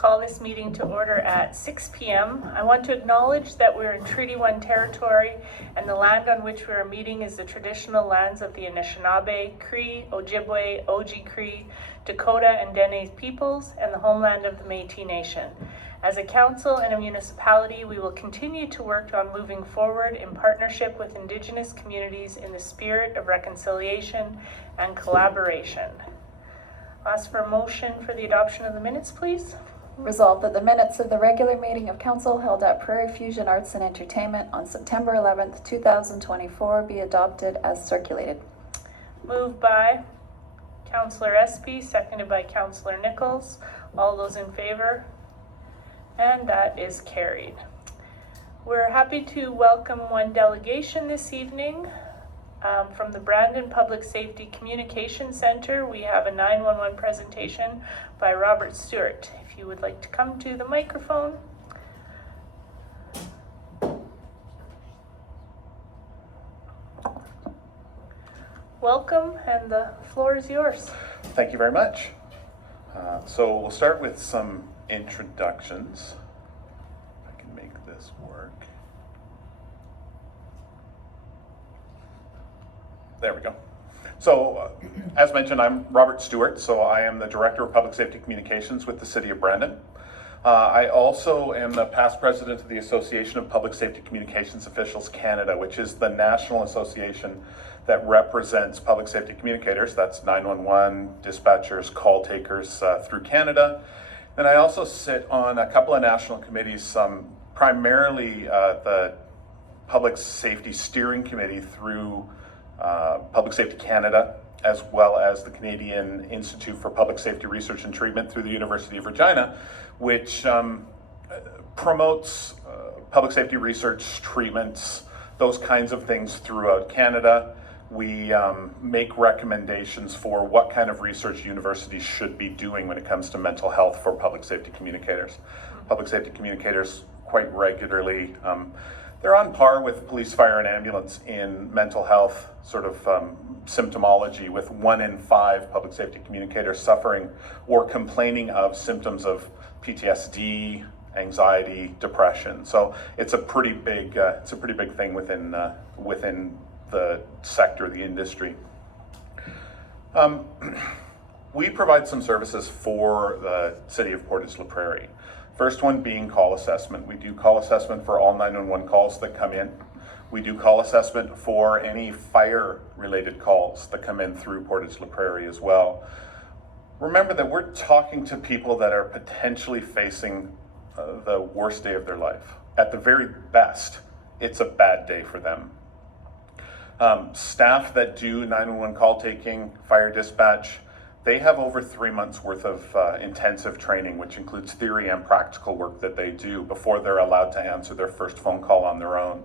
call this meeting to order at 6 p.m. I want to acknowledge that we're in Treaty 1 territory and the land on which we are meeting is the traditional lands of the Anishinaabe, Cree, Ojibwe, Oji-Cree, Dakota, and Dene peoples, and the homeland of the Métis Nation. As a council and a municipality, we will continue to work on moving forward in partnership with Indigenous communities in the spirit of reconciliation and collaboration. I'll ask for a motion for the adoption of the minutes, please. Resolved that the minutes of the regular meeting of council held at Prairie Fusion Arts and Entertainment on September 11th, 2024 be adopted as circulated. Moved by Councillor Espy, seconded by Councillor Nichols. All those in favor? And that is carried. We're happy to welcome one delegation this evening. From the Brandon Public Safety Communication Center, we have a 911 presentation by Robert Stewart. If you would like to come to the microphone. Welcome, and the floor is yours. Thank you very much. So we'll start with some introductions. If I can make this work. There we go. So, as mentioned, I'm Robert Stewart, so I am the Director of Public Safety Communications with the City of Brandon. I also am the past president of the Association of Public Safety Communications Officials Canada, which is the national association that represents public safety communicators. That's 911, dispatchers, call takers through Canada. And I also sit on a couple of national committees, primarily the Public Safety Steering Committee through Public Safety Canada, as well as the Canadian Institute for Public Safety Research and Treatment through the University of Regina, which promotes public safety research, treatments, those kinds of things throughout Canada. We make recommendations for what kind of research universities should be doing when it comes to mental health for public safety communicators. Public safety communicators quite regularly, they're on par with police, fire, and ambulance in mental health sort of symptomology, with 1 in 5 public safety communicators suffering or complaining of symptoms of PTSD, anxiety, depression. So it's a pretty big thing within the sector, the industry. We provide some services for the city of Portage la Prairie. First one being call assessment. We do call assessment for all 911 calls that come in. We do call assessment for any fire-related calls that come in through Portage la Prairie as well. Remember that we're talking to people that are potentially facing the worst day of their life. At the very best, it's a bad day for them. Staff that do 911 call taking, fire dispatch, they have over 3 months worth of intensive training, which includes theory and practical work that they do before they're allowed to answer their first phone call on their own.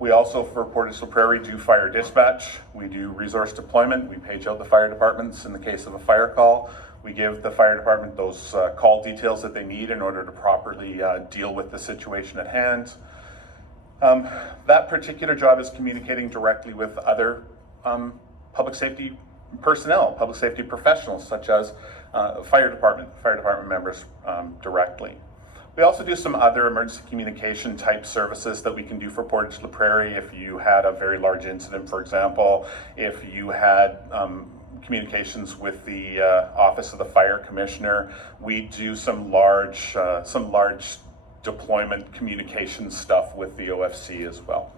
We also, for Portage la Prairie, do fire dispatch. We do resource deployment. We page out the fire departments in the case of a fire call. We give the fire department those call details that they need in order to properly deal with the situation at hand. That particular job is communicating directly with other public safety personnel, public safety professionals, such as fire department members directly. We also do some other emergency communication type services that we can do for Portage la Prairie. If you had a very large incident, for example, if you had communications with the Office of the Fire Commissioner, we do some large deployment communication stuff with the OFC as well.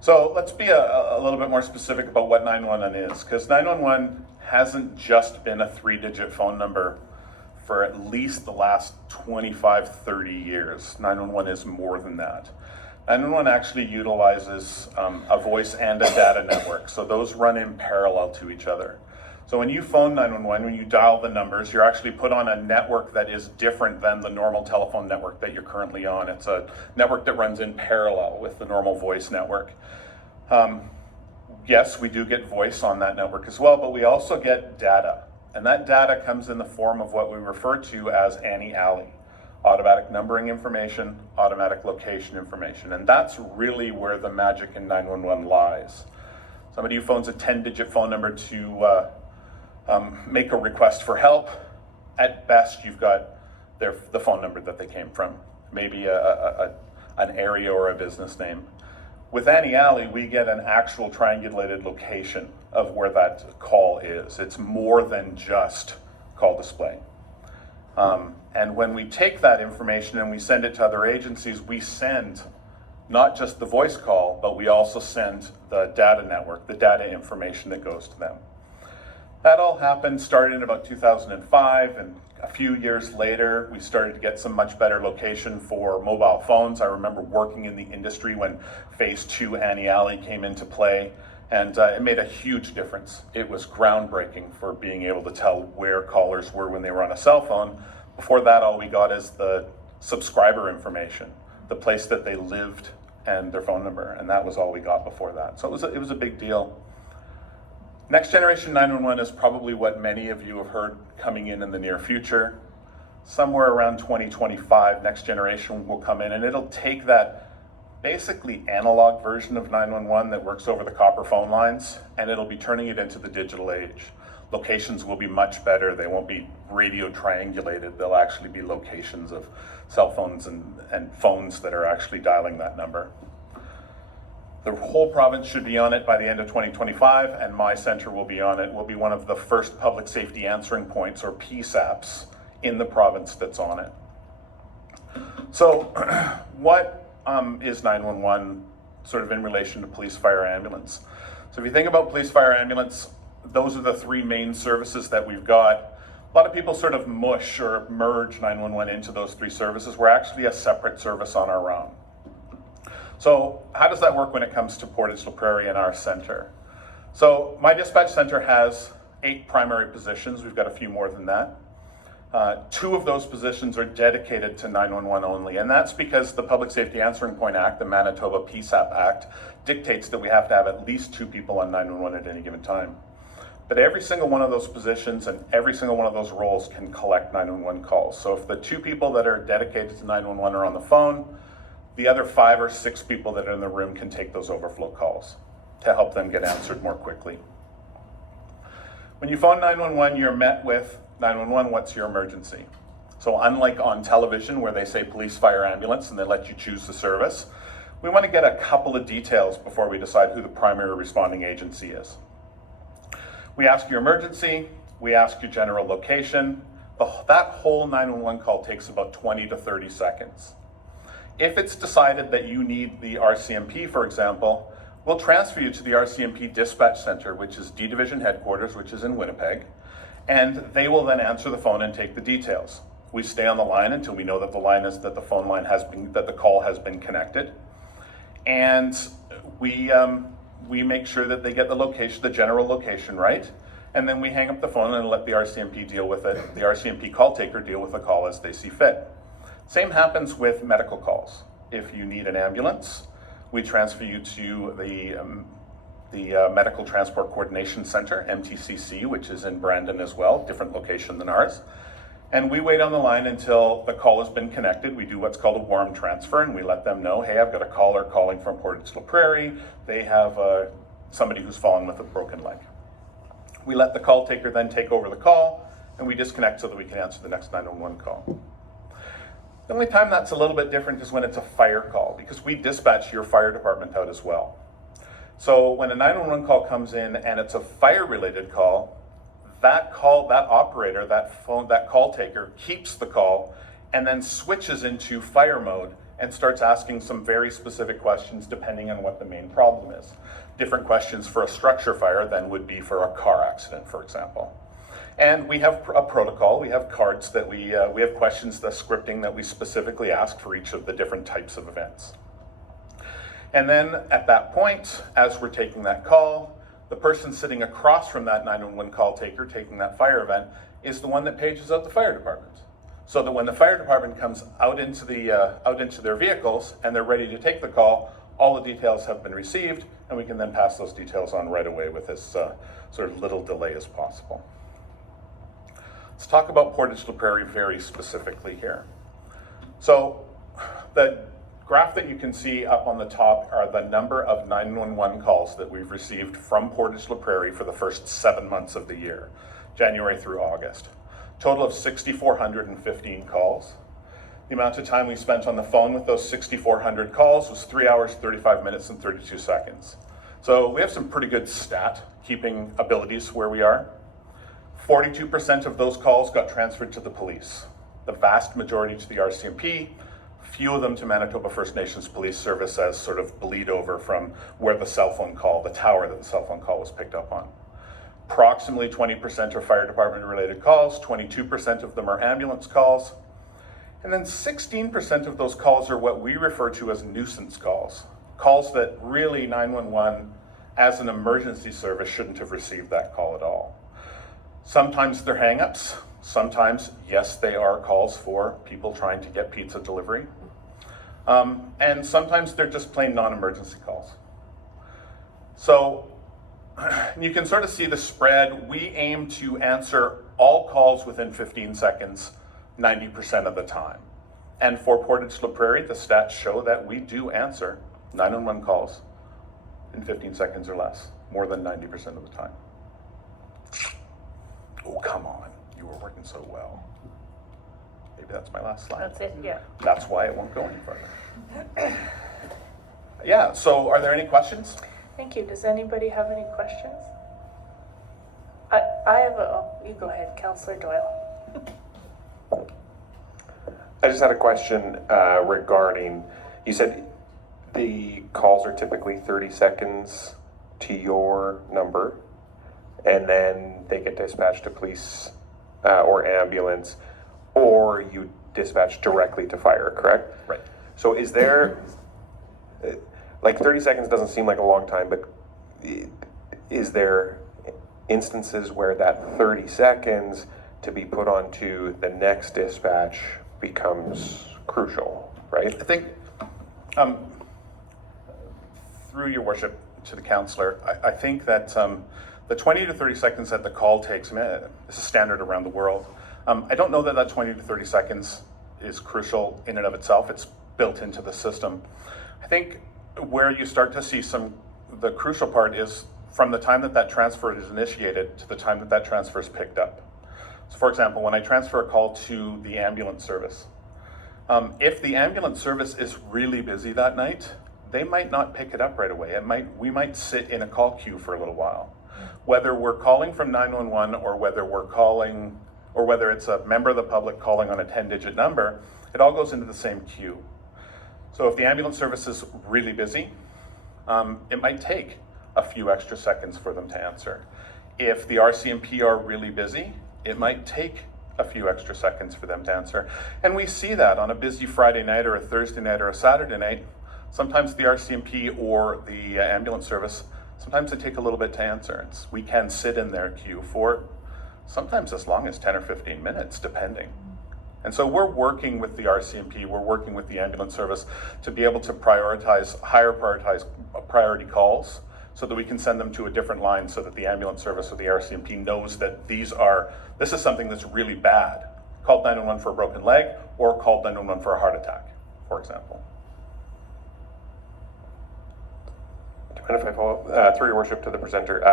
So let's be a little bit more specific about what 911 is, because 911 hasn't just been a 3-digit phone number for at least the last 25, 30 years. 911 is more than that. 911 actually utilizes a voice and a data network, so those run in parallel to each other. So when you phone 911, when you dial the numbers, you're actually put on a network that is different than the normal telephone network that you're currently on. It's a network that runs in parallel with the normal voice network. Yes, we do get voice on that network as well, but we also get data. And that data comes in the form of what we refer to as ANI-ALI, automatic numbering information, automatic location information. And that's really where the magic in 911 lies. Somebody who phones a 10-digit phone number to make a request for help, At best, you've got the phone number that they came from, maybe an area or a business name. With Annie Alley, we get an actual triangulated location of where that call is. It's more than just call display. And when we take that information and we send it to other agencies, we send not just the voice call, but we also send the data network, the data information that goes to them. That all happened, started in about 2005, and a few years later, we started to get some much better location for mobile phones. I remember working in the industry when phase 2 Annie Alley came into play, and it made a huge difference. It was groundbreaking for being able to tell where callers were when they were on a cell phone. Before that, all we got is the subscriber information, the place that they lived and their phone number, and that was all we got before that. So it was a big deal. Next generation 911 is probably what many of you have heard coming in the near future. Somewhere around 2025, next generation will come in, and it'll take that basically analog version of 911 that works over the copper phone lines, and it'll be turning it into the digital age. Locations will be much better. They won't be radio triangulated. They'll actually be locations of cell phones and phones that are actually dialing that number. The whole province should be on it by the end of 2025, and my center will be on it. We'll be one of the first public safety answering points, or PSAPs, in the province that's on it. So what is 911 sort of in relation to police, fire, ambulance? So if you think about police, fire, ambulance, those are the three main services that we've got. A lot of people sort of mush or merge 911 into those three services. We're actually a separate service on our own. So how does that work when it comes to Portage la Prairie and our center? So my dispatch center has 8 primary positions. We've got a few more than that. 2 of those positions are dedicated to 911 only, and that's because the Public Safety Answering Point Act, the Manitoba PSAP Act, dictates that we have to have at least 2 people on 911 at any given time. But every single one of those positions and every single one of those roles can collect 911 calls. So if the 2 people that are dedicated to 911 are on the phone, the other 5 or 6 people that are in the room can take those overflow calls to help them get answered more quickly. When you phone 911, you're met with 911, what's your emergency? So unlike on television where they say police, fire, ambulance, and they let you choose the service, we want to get a couple of details before we decide who the primary responding agency is. We ask your emergency, we ask your general location. That whole 911 call takes about 20 to 30 seconds. If it's decided that you need the RCMP, for example, we'll transfer you to the RCMP Dispatch Center, which is D Division Headquarters, which is in Winnipeg, and they will then answer the phone and take the details. We stay on the line until we know that the call has been connected, and we make sure that they get the location, the general location right, and then we hang up the phone and let the RCMP deal with it. The RCMP call taker deal with the call as they see fit. Same happens with medical calls. If you need an ambulance, we transfer you to the Medical Transport Coordination Center, MTCC, which is in Brandon as well, different location than ours. And we wait on the line until the call has been connected. We do what's called a warm transfer, and we let them know, hey, I've got a caller calling from Portage la Prairie. They have somebody who's fallen with a broken leg. We let the call taker then take over the call, and we disconnect so that we can answer the next 911 call. The only time that's a little bit different is when it's a fire call, because we dispatch your fire department out as well. So when a 911 call comes in and it's a fire-related call, that operator, that call taker keeps the call and then switches into fire mode and starts asking some very specific questions depending on what the main problem is. Different questions for a structure fire than would be for a car accident, for example. And we have a protocol, we have cards that we have questions, the scripting that we specifically ask for each of the different types of events. And then at that point, as we're taking that call, the person sitting across from that 911 call taker taking that fire event is the one that pages out the fire department. So that when the fire department comes out into their vehicles and they're ready to take the call, all the details have been received, and we can then pass those details on right away with as sort of little delay as possible. Let's talk about Portage la Prairie very specifically here. So the graph that you can see up on the top are the number of 911 calls that we've received from Portage la Prairie for the first 7 months of the year, January through August. Total of 6,415 calls. The amount of time we spent on the phone with those 6,400 calls was 3 hours, 35 minutes, and 32 seconds. So we have some pretty good stat keeping abilities where we are. 42% of those calls got transferred to the police. The vast majority to the RCMP, few of them to Manitoba First Nations Police Service as sort of bleed over from where the cell phone call, the tower that the cell phone call was picked up on. Approximately 20% are fire department related calls, 22% of them are ambulance calls, and then 16% of those calls are what we refer to as nuisance calls. Calls that really 911 as an emergency service shouldn't have received that call at all. Sometimes they're hang-ups, sometimes, yes, they are calls for people trying to get pizza delivery. And sometimes they're just plain non-emergency calls. So you can sort of see the spread. We aim to answer all calls within 15 seconds, 90% of the time. And for Portage la Prairie, the stats show that we do answer 911 calls in 15 seconds or less, more than 90% of the time. Oh, come on, you were working so well. Maybe that's my last slide. That's it, yeah. That's why it won't go any further. Yeah, so are there any questions? Thank you. Does anybody have any questions? I have you go ahead, Councillor Doyle. I just had a question regarding, you said the calls are typically 30 seconds to your number, and then they get dispatched to police or ambulance, or you dispatch directly to fire, correct? Right. So is there, like 30 seconds doesn't seem like a long time, but is there instances where that 30 seconds to be put onto the next dispatch becomes crucial, right? I think, through your worship to the councillor, I think that the 20 to 30 seconds that the call takes, I mean, this is standard around the world. I don't know that that 20 to 30 seconds is crucial in and of itself. It's built into the system. I think where you start to see the crucial part is from the time that that transfer is initiated to the time that that transfer is picked up. So for example, when I transfer a call to the ambulance service, if the ambulance service is really busy that night, they might not pick it up right away. We might sit in a call queue for a little while. Whether we're calling from 911 or whether it's a member of the public calling on a 10-digit number, it all goes into the same queue. So if the ambulance service is really busy, it might take a few extra seconds for them to answer. If the RCMP are really busy, it might take a few extra seconds for them to answer. And we see that on a busy Friday night or a Thursday night or a Saturday night. Sometimes the RCMP or the ambulance service, sometimes they take a little bit to answer. We can sit in their queue for sometimes as long as 10 or 15 minutes, depending. And so we're working with the RCMP, we're working with the ambulance service to be able to prioritize priority calls so that we can send them to a different line so that the ambulance service or the RCMP knows that this is something that's really bad. Called 911 for a broken leg or called 911 for a heart attack, for example. Do you mind if I follow through your worship to the presenter?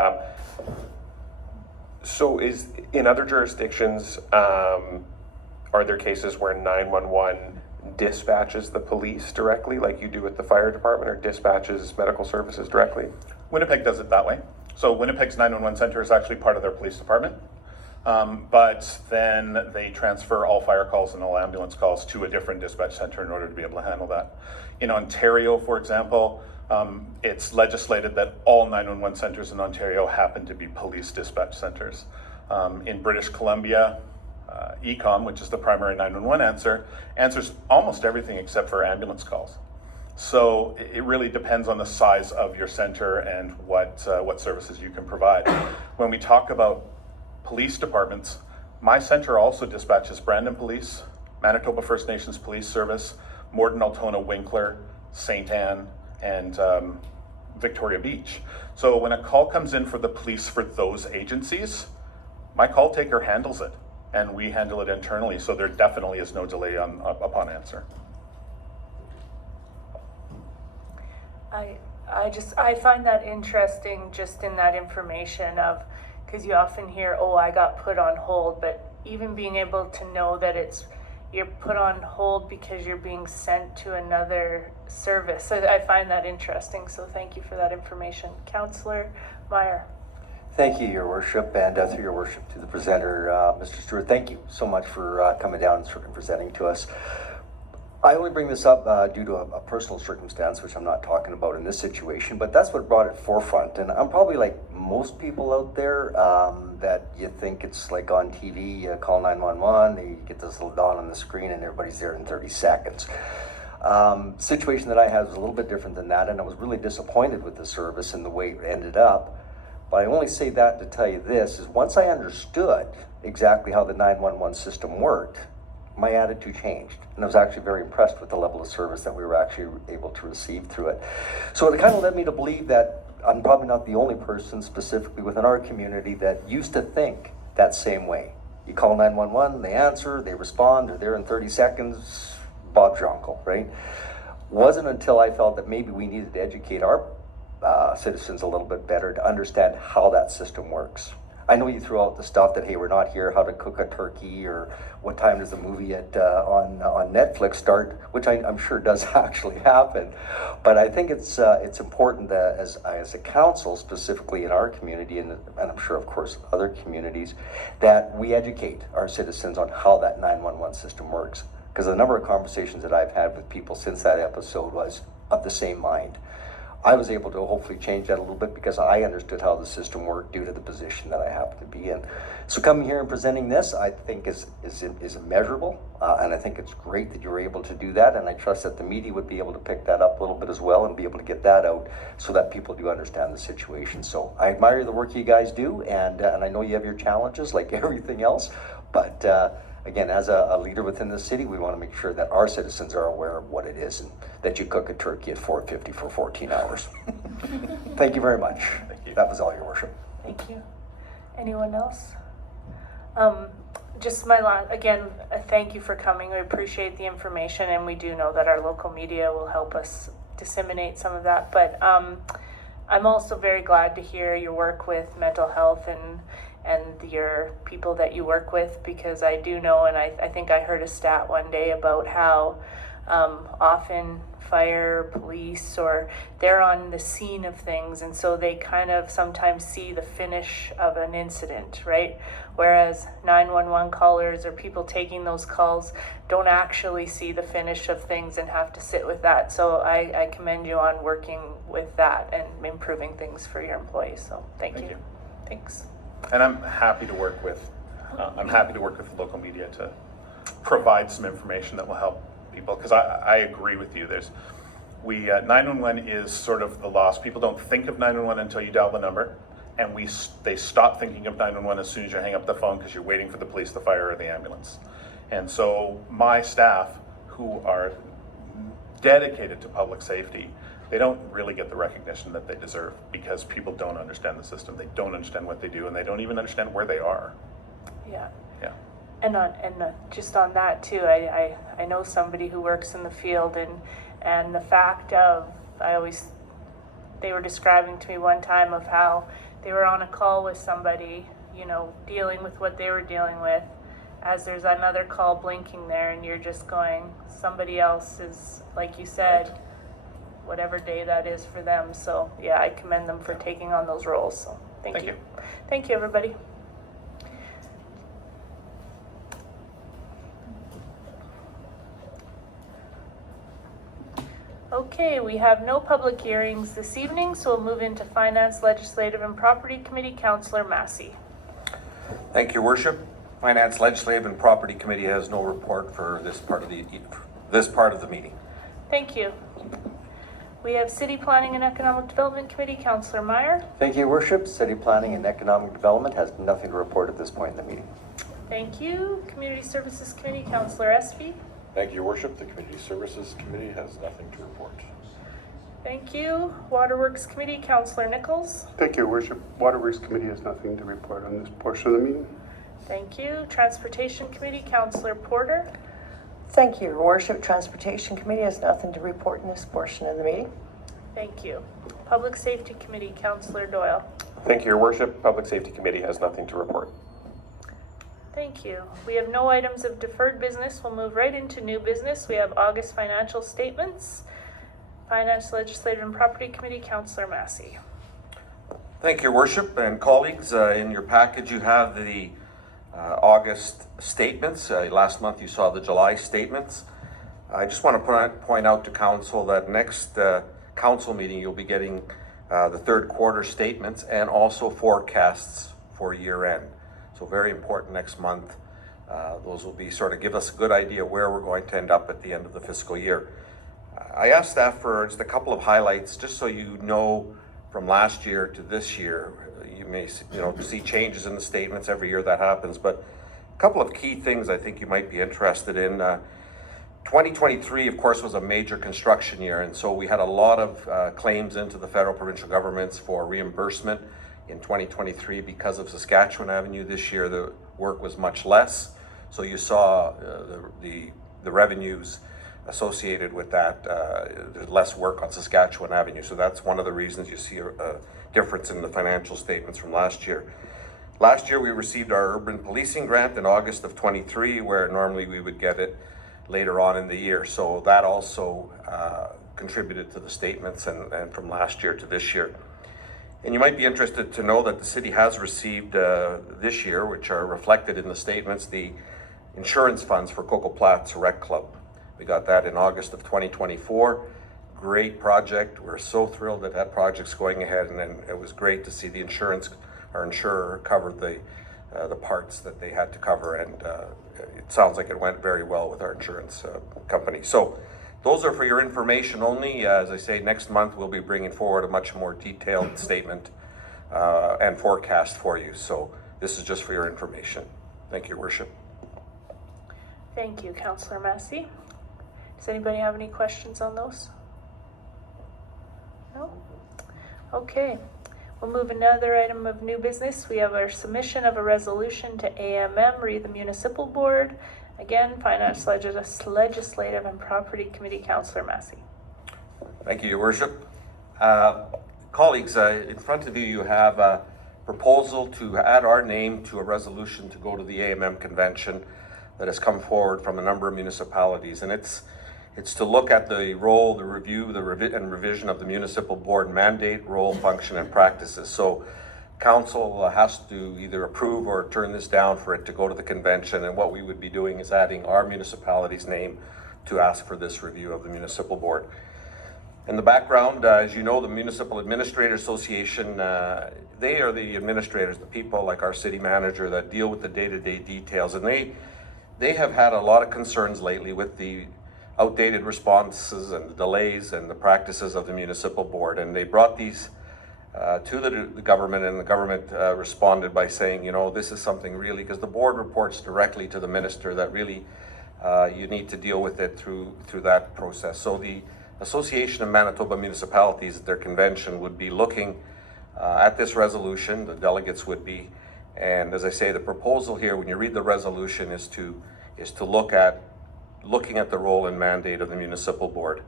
So is in other jurisdictions, are there cases where 911 dispatches the police directly like you do with the fire department, or dispatches medical services directly? Winnipeg does it that way. So Winnipeg's 911 center is actually part of their police department. But then they transfer all fire calls and all ambulance calls to a different dispatch center in order to be able to handle that. In Ontario, for example, it's legislated that all 911 centers in Ontario happen to be police dispatch centers. In British Columbia, ECOM, which is the primary 911 answers almost everything except for ambulance calls. So it really depends on the size of your center and what services you can provide. When we talk about police departments, my center also dispatches Brandon Police, Manitoba First Nations Police Service, Morden, Altona, Winkler, St. Anne, and Victoria Beach. So when a call comes in for the police for those agencies, my call taker handles it, and we handle it internally, so there definitely is no delay upon answer. I find that interesting just in that information of, because you often hear, oh, I got put on hold, but even being able to know that you're put on hold because you're being sent to another service. So I find that interesting, so thank you for that information. Councillor Meyer. Thank you, Your Worship, and through Your Worship to the presenter, Mr. Stewart. Thank you so much for coming down and presenting to us. I only bring this up due to a personal circumstance, which I'm not talking about in this situation, but that's what brought it forefront. And I'm probably like most people out there that you think it's like on TV, you call 911, they get this little dot on the screen and everybody's there in 30 seconds. Situation that I had was a little bit different than that, and I was really disappointed with the service and the way it ended up. But I only say that to tell you this, is once I understood exactly how the 911 system worked, my attitude changed, and I was actually very impressed with the level of service that we were actually able to receive through it. So it kind of led me to believe that I'm probably not the only person specifically within our community that used to think that same way. You call 911, they answer, they respond, they're there in 30 seconds, Bob's your uncle, right? Wasn't until I felt that maybe we needed to educate our citizens a little bit better to understand how that system works. I know you threw out the stuff that, hey, we're not here, how to cook a turkey, or what time does the movie on Netflix start, which I'm sure does actually happen. But I think it's important that as a council, specifically in our community, and I'm sure, of course, other communities, that we educate our citizens on how that 911 system works. Because the number of conversations that I've had with people since that episode was of the same mind. I was able to hopefully change that a little bit because I understood how the system worked due to the position that I happen to be in. So coming here and presenting this, I think is immeasurable, and I think it's great that you were able to do that, and I trust that the media would be able to pick that up a little bit as well and be able to get that out so that people do understand the situation. So I admire the work you guys do, and I know you have your challenges like everything else, but again, as a leader within the city, we want to make sure that our citizens are aware of what it is and that you cook a turkey at 450 for 14 hours. Thank you very much. Thank you. That was all, Your Worship. Thank you. Anyone else? Just again, thank you for coming. We appreciate the information, and we do know that our local media will help us disseminate some of that. But I'm also very glad to hear your work with mental health and your people that you work with, because I do know, and I think I heard a stat one day about how often fire, police, or they're on the scene of things, and so they kind of sometimes see the finish of an incident, right? Whereas 911 callers or people taking those calls don't actually see the finish of things and have to sit with that. So I commend you on working with that and improving things for your employees. So thank you. Thanks. And I'm happy to work with the local media to provide some information that will help people, because I agree with you. 911 is sort of the loss. People don't think of 911 until you dial the number, and they stop thinking of 911 as soon as you hang up the phone because you're waiting for the police, the fire, or the ambulance. And so my staff, who are dedicated to public safety, they don't really get the recognition that they deserve because people don't understand the system. They don't understand what they do, and they don't even understand where they are. Yeah. Yeah. And just on that too, I know somebody who works in the field, and the fact of, they were describing to me one time of how they were on a call with somebody, dealing with what they were dealing with, as there's another call blinking there, and you're just going, somebody else is, like you said, whatever day that is for them. So yeah, I commend them for taking on those roles. So thank you. Thank you, everybody. Okay, we have no public hearings this evening, so we'll move into Finance, Legislative, and Property Committee. Councillor Massey. Thank you, Worship. Finance, Legislative, and Property Committee has no report for this part of the meeting. Thank you. We have City Planning and Economic Development Committee. Councillor Meyer. Thank you, Your Worship. City Planning and Economic Development has nothing to report at this point in the meeting. Thank you. Community Services Committee. Councillor Espy. Thank you, Your Worship. The Community Services Committee has nothing to report. Thank you. Waterworks Committee. Councillor Nichols. Thank you, Your Worship. Waterworks Committee has nothing to report on this portion of the meeting. Thank you. Transportation Committee. Councillor Porter. Thank you, Your Worship. Transportation Committee has nothing to report in this portion of the meeting. Thank you. Public Safety Committee. Councillor Doyle. Thank you, Your Worship. Public Safety Committee has nothing to report. Thank you. We have no items of deferred business. We'll move right into new business. We have August financial statements. Finance, Legislative and Property Committee, Councillor Massey. Thank you, Worship and colleagues. In your package, you have the August statements. Last month, you saw the July statements. I just want to point out to Council that next Council meeting, you'll be getting the third quarter statements and also forecasts for year end. So very important next month. Those will be sort of give us a good idea where we're going to end up at the end of the fiscal year. I asked staff for just a couple of highlights, just so you know from last year to this year. You may see changes in the statements every year. That happens, but a couple of key things I think you might be interested in. 2023, of course, was a major construction year, and so we had a lot of claims into the federal provincial governments for reimbursement in 2023 because of Saskatchewan Avenue. This year, the work was much less, so you saw the revenues associated with that. There's less work on Saskatchewan Avenue, so that's one of the reasons you see a difference in the financial statements from last year. Last year, we received our urban policing grant in August of 23, where normally we would get it later on in the year. So that also contributed to the statements and from last year to this year. And you might be interested to know that the city has received this year, which are reflected in the statements, the insurance funds for Coco Plat's Rec Club. We got that in August of 2024. Great project. We're so thrilled that that project's going ahead, and then it was great to see the our insurer covered the parts that they had to cover, and it sounds like it went very well with our insurance company. So those are for your information only. As I say, next month we'll be bringing forward a much more detailed statement and forecast for you. So this is just for your information. Thank you, Worship. Thank you, Councillor Massey. Does anybody have any questions on those? No? Okay. We'll move another item of new business. We have our submission of a resolution to AMM, the Municipal Board. Again, Finance, Legislative and Property Committee, Councillor Massey. Thank you, Your Worship. Colleagues, in front of you, you have a proposal to add our name to a resolution to go to the AMM convention that has come forward from a number of municipalities. And it's to look at the role, the review, and revision of the municipal board mandate, role, function, and practices. So council has to either approve or turn this down for it to go to the convention. And what we would be doing is adding our municipality's name to ask for this review of the municipal board. In the background, as you know, the Municipal Administrators Association, they are the administrators, the people like our city manager that deal with the day-to-day details. And they have had a lot of concerns lately with the outdated responses and the delays and the practices of the municipal board. And they brought these to the government, and the government responded by saying, you know, this is something really, because the board reports directly to the minister, that really you need to deal with it through that process. So the Association of Manitoba Municipalities at their convention would be looking at this resolution, the delegates would be, and as I say, the proposal here, when you read the resolution, is to looking at the role and mandate of the municipal board.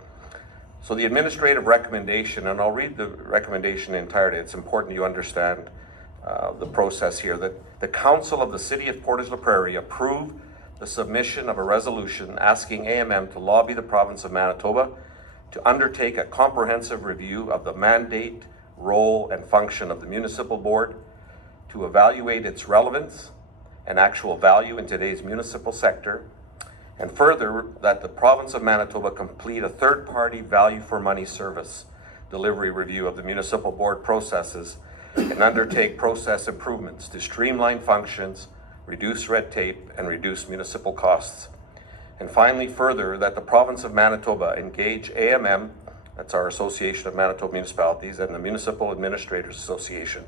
So the administrative recommendation, and I'll read the recommendation in entirety. It's important you understand the process here, that the Council of the City of Portage la Prairie approve the submission of a resolution asking AMM to lobby the province of Manitoba to undertake a comprehensive review of the mandate, role, and function of the municipal board, to evaluate its relevance and actual value in today's municipal sector, and further, that the province of Manitoba complete a third-party value-for-money service delivery review of the municipal board processes and undertake process improvements to streamline functions, reduce red tape, and reduce municipal costs. And finally, further, that the province of Manitoba engage AMM, that's our Association of Manitoba Municipalities, and the Municipal Administrators Association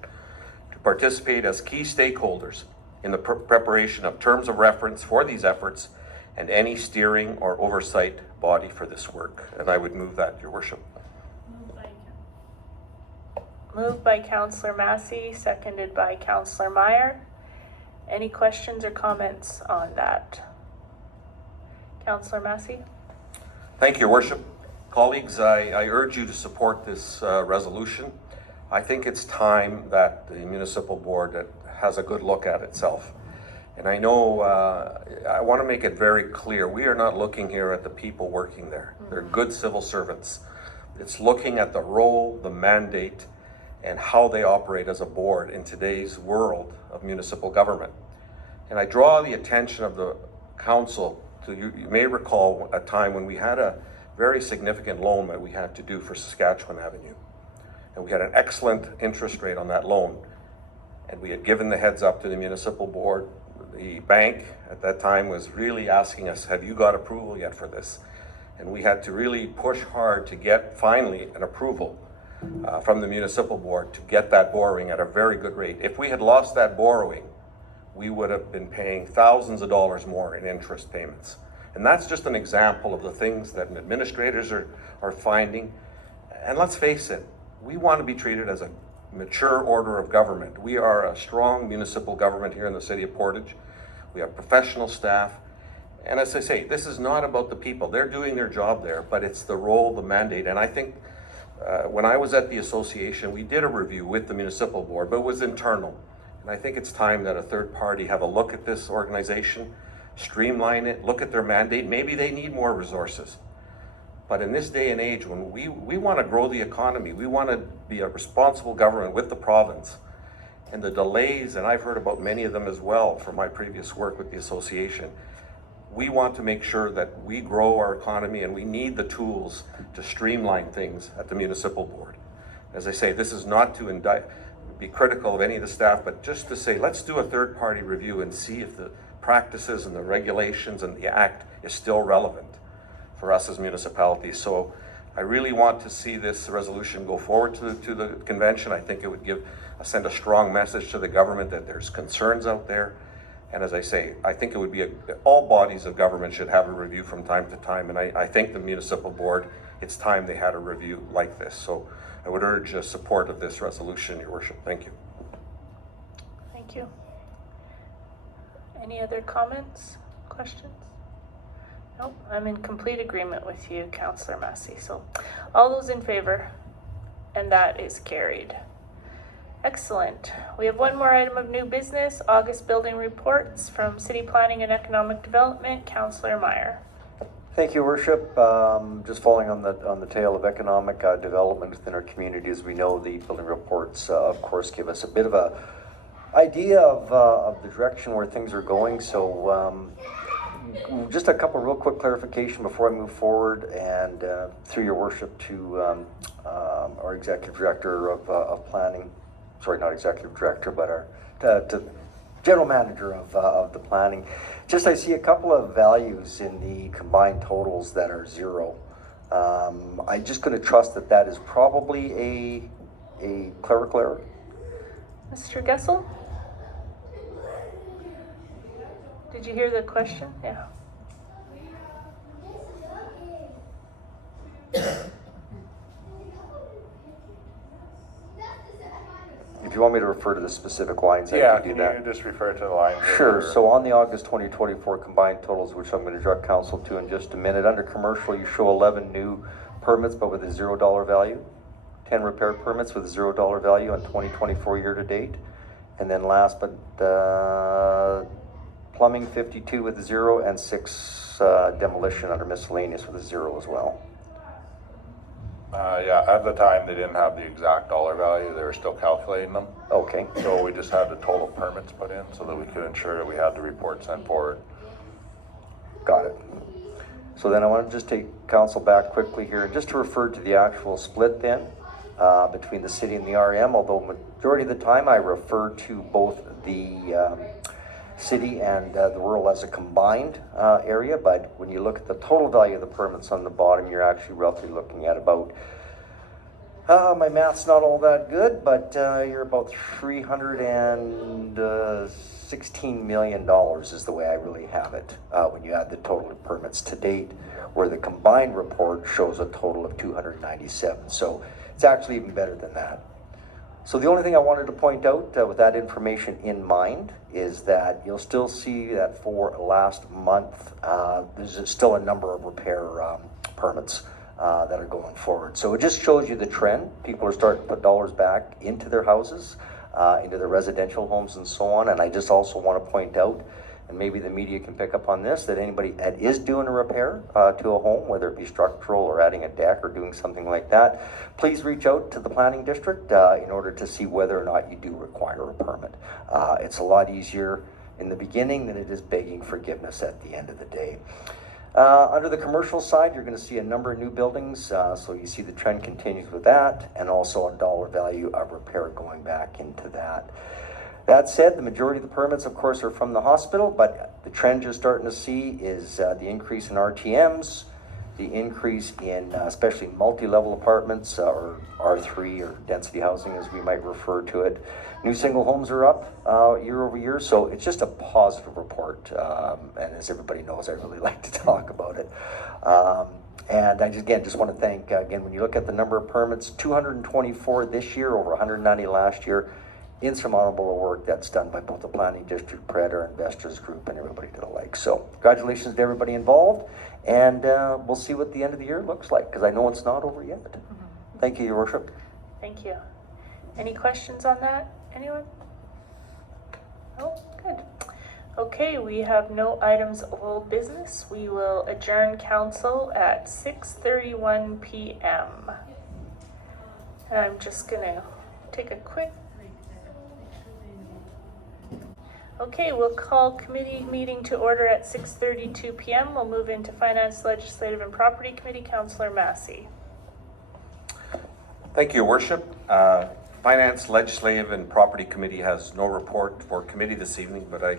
to participate as key stakeholders in the preparation of terms of reference for these efforts and any steering or oversight body for this work. And I would move that, Your Worship. Moved by Councillor Massey, seconded by Councillor Meyer. Any questions or comments on that? Councillor Massey? Thank you, Your Worship. Colleagues, I urge you to support this resolution. I think it's time that the municipal board has a good look at itself. And I know, I want to make it very clear, we are not looking here at the people working there. They're good civil servants. It's looking at the role, the mandate, and how they operate as a board in today's world of municipal government. And I draw the attention of the council to, you may recall a time when we had a very significant loan that we had to do for Saskatchewan Avenue. And we had an excellent interest rate on that loan. And we had given the heads up to the municipal board. The bank at that time was really asking us, have you got approval yet for this? And we had to really push hard to get finally an approval from the municipal board to get that borrowing at a very good rate. If we had lost that borrowing, we would have been paying thousands of dollars more in interest payments. And that's just an example of the things that administrators are finding. And let's face it, we want to be treated as a mature order of government. We are a strong municipal government here in the city of Portage. We have professional staff. And as I say, this is not about the people. They're doing their job there, but it's the role, the mandate. And I think when I was at the association, we did a review with the municipal board, but it was internal. And I think it's time that a third party have a look at this organization, streamline it, look at their mandate. Maybe they need more resources. But in this day and age, when we want to grow the economy, we want to be a responsible government with the province. And the delays, and I've heard about many of them as well from my previous work with the association, we want to make sure that we grow our economy, and we need the tools to streamline things at the municipal board. As I say, this is not to be critical of any of the staff, but just to say, let's do a third-party review and see if the practices and the regulations and the act is still relevant for us as municipalities. So I really want to see this resolution go forward to the convention. I think it would send a strong message to the government that there's concerns out there. And as I say, I think it would be all bodies of government should have a review from time to time. And I think the municipal board, it's time they had a review like this. So I would urge support of this resolution, Your Worship. Thank you. Thank you. Any other comments, questions? Nope, I'm in complete agreement with you, Councillor Massey. So all those in favor? And that is carried. Excellent. We have one more item of new business, August building reports from City Planning and Economic Development, Councillor Meyer. Thank you, Worship. Just following on the tail of economic development within our community, as we know, the building reports, of course, give us a bit of a idea of the direction where things are going. So just a couple real quick clarification before I move forward, and through your worship to our executive director of planning, sorry, not executive director, but our to general manager of the planning. Just I see a couple of values in the combined totals that are zero. I'm just going to trust that that is probably a clerical error. Mr. Gessel? Did you hear the question? Yeah. If you want me to refer to the specific lines, I can do that. Can you just refer to the line? Sure. So on the August 2024 combined totals, which I'm going to direct council to in just a minute, under commercial, you show 11 new permits, but with a $0 value, 10 repair permits with a $0 value on 2024 year to date, and then last but plumbing 52 with a 0, and 6 demolition under miscellaneous with a 0 as well. Yeah, at the time, they didn't have the exact dollar value. They were still calculating them. Okay. So we just had the total permits put in so that we could ensure that we had the report sent forward. Got it. So then I want to just take council back quickly here, just to refer to the actual split then between the city and the RM, although majority of the time I refer to both the city and the rural as a combined area, but when you look at the total value of the permits on the bottom, you're actually roughly looking at about, my math's not all that good, but you're about $316 million is the way I really have it when you add the total of permits to date, where the combined report shows a total of 297. So it's actually even better than that. So the only thing I wanted to point out with that information in mind is that you'll still see that for last month, there's still a number of repair permits that are going forward. So it just shows you the trend. People are starting to put dollars back into their houses, into their residential homes and so on. And I just also want to point out and maybe the media can pick up on this, that anybody that is doing a repair to a home, whether it be structural or adding a deck or doing something like that, please reach out to the planning district in order to see whether or not you do require a permit. It's a lot easier in the beginning than it is begging forgiveness at the end of the day. Under the commercial side, you're going to see a number of new buildings, so you see the trend continues with that, and also a dollar value of repair going back into that. That said, the majority of the permits, of course, are from the hospital, but the trend you're starting to see is the increase in RTMs, the increase in especially multi-level apartments, or R3, or density housing as we might refer to it. New single homes are up year over year, so it's just a positive report. And as everybody knows, I really like to talk about it. And I just want to thank, again, when you look at the number of permits, 224 this year, over 190 last year, insurmountable work that's done by both the planning district, Pred, our investors group, and everybody to the like. So congratulations to everybody involved, and we'll see what the end of the year looks like, because I know it's not over yet. Thank you, Your Worship. Thank you. Any questions on that? Anyone? Oh, good. Okay, we have no items of old business. We will adjourn council at 6:31 p.m. And I'm just gonna take a quick. Okay, we'll call committee meeting to order at 6:32 p.m. We'll move into Finance, Legislative, and Property Committee. Councillor Massey. Thank you, Your Worship. Finance, Legislative, and Property Committee has no report for committee this evening, but I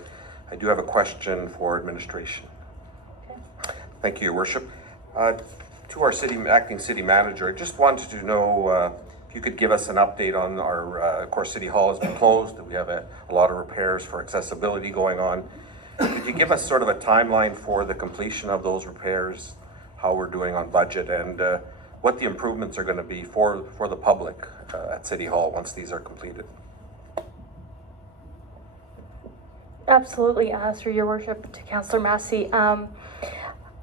do have a question for administration. Okay. Thank you, Your Worship. To our acting city manager, I just wanted to know if you could give us an update on our, of course, City Hall has been closed. We have a lot of repairs for accessibility going on. Could you give us sort of a timeline for the completion of those repairs, how we're doing on budget, and what the improvements are going to be for the public at City Hall once these are completed? Absolutely, through Your Worship, to Councillor Massey.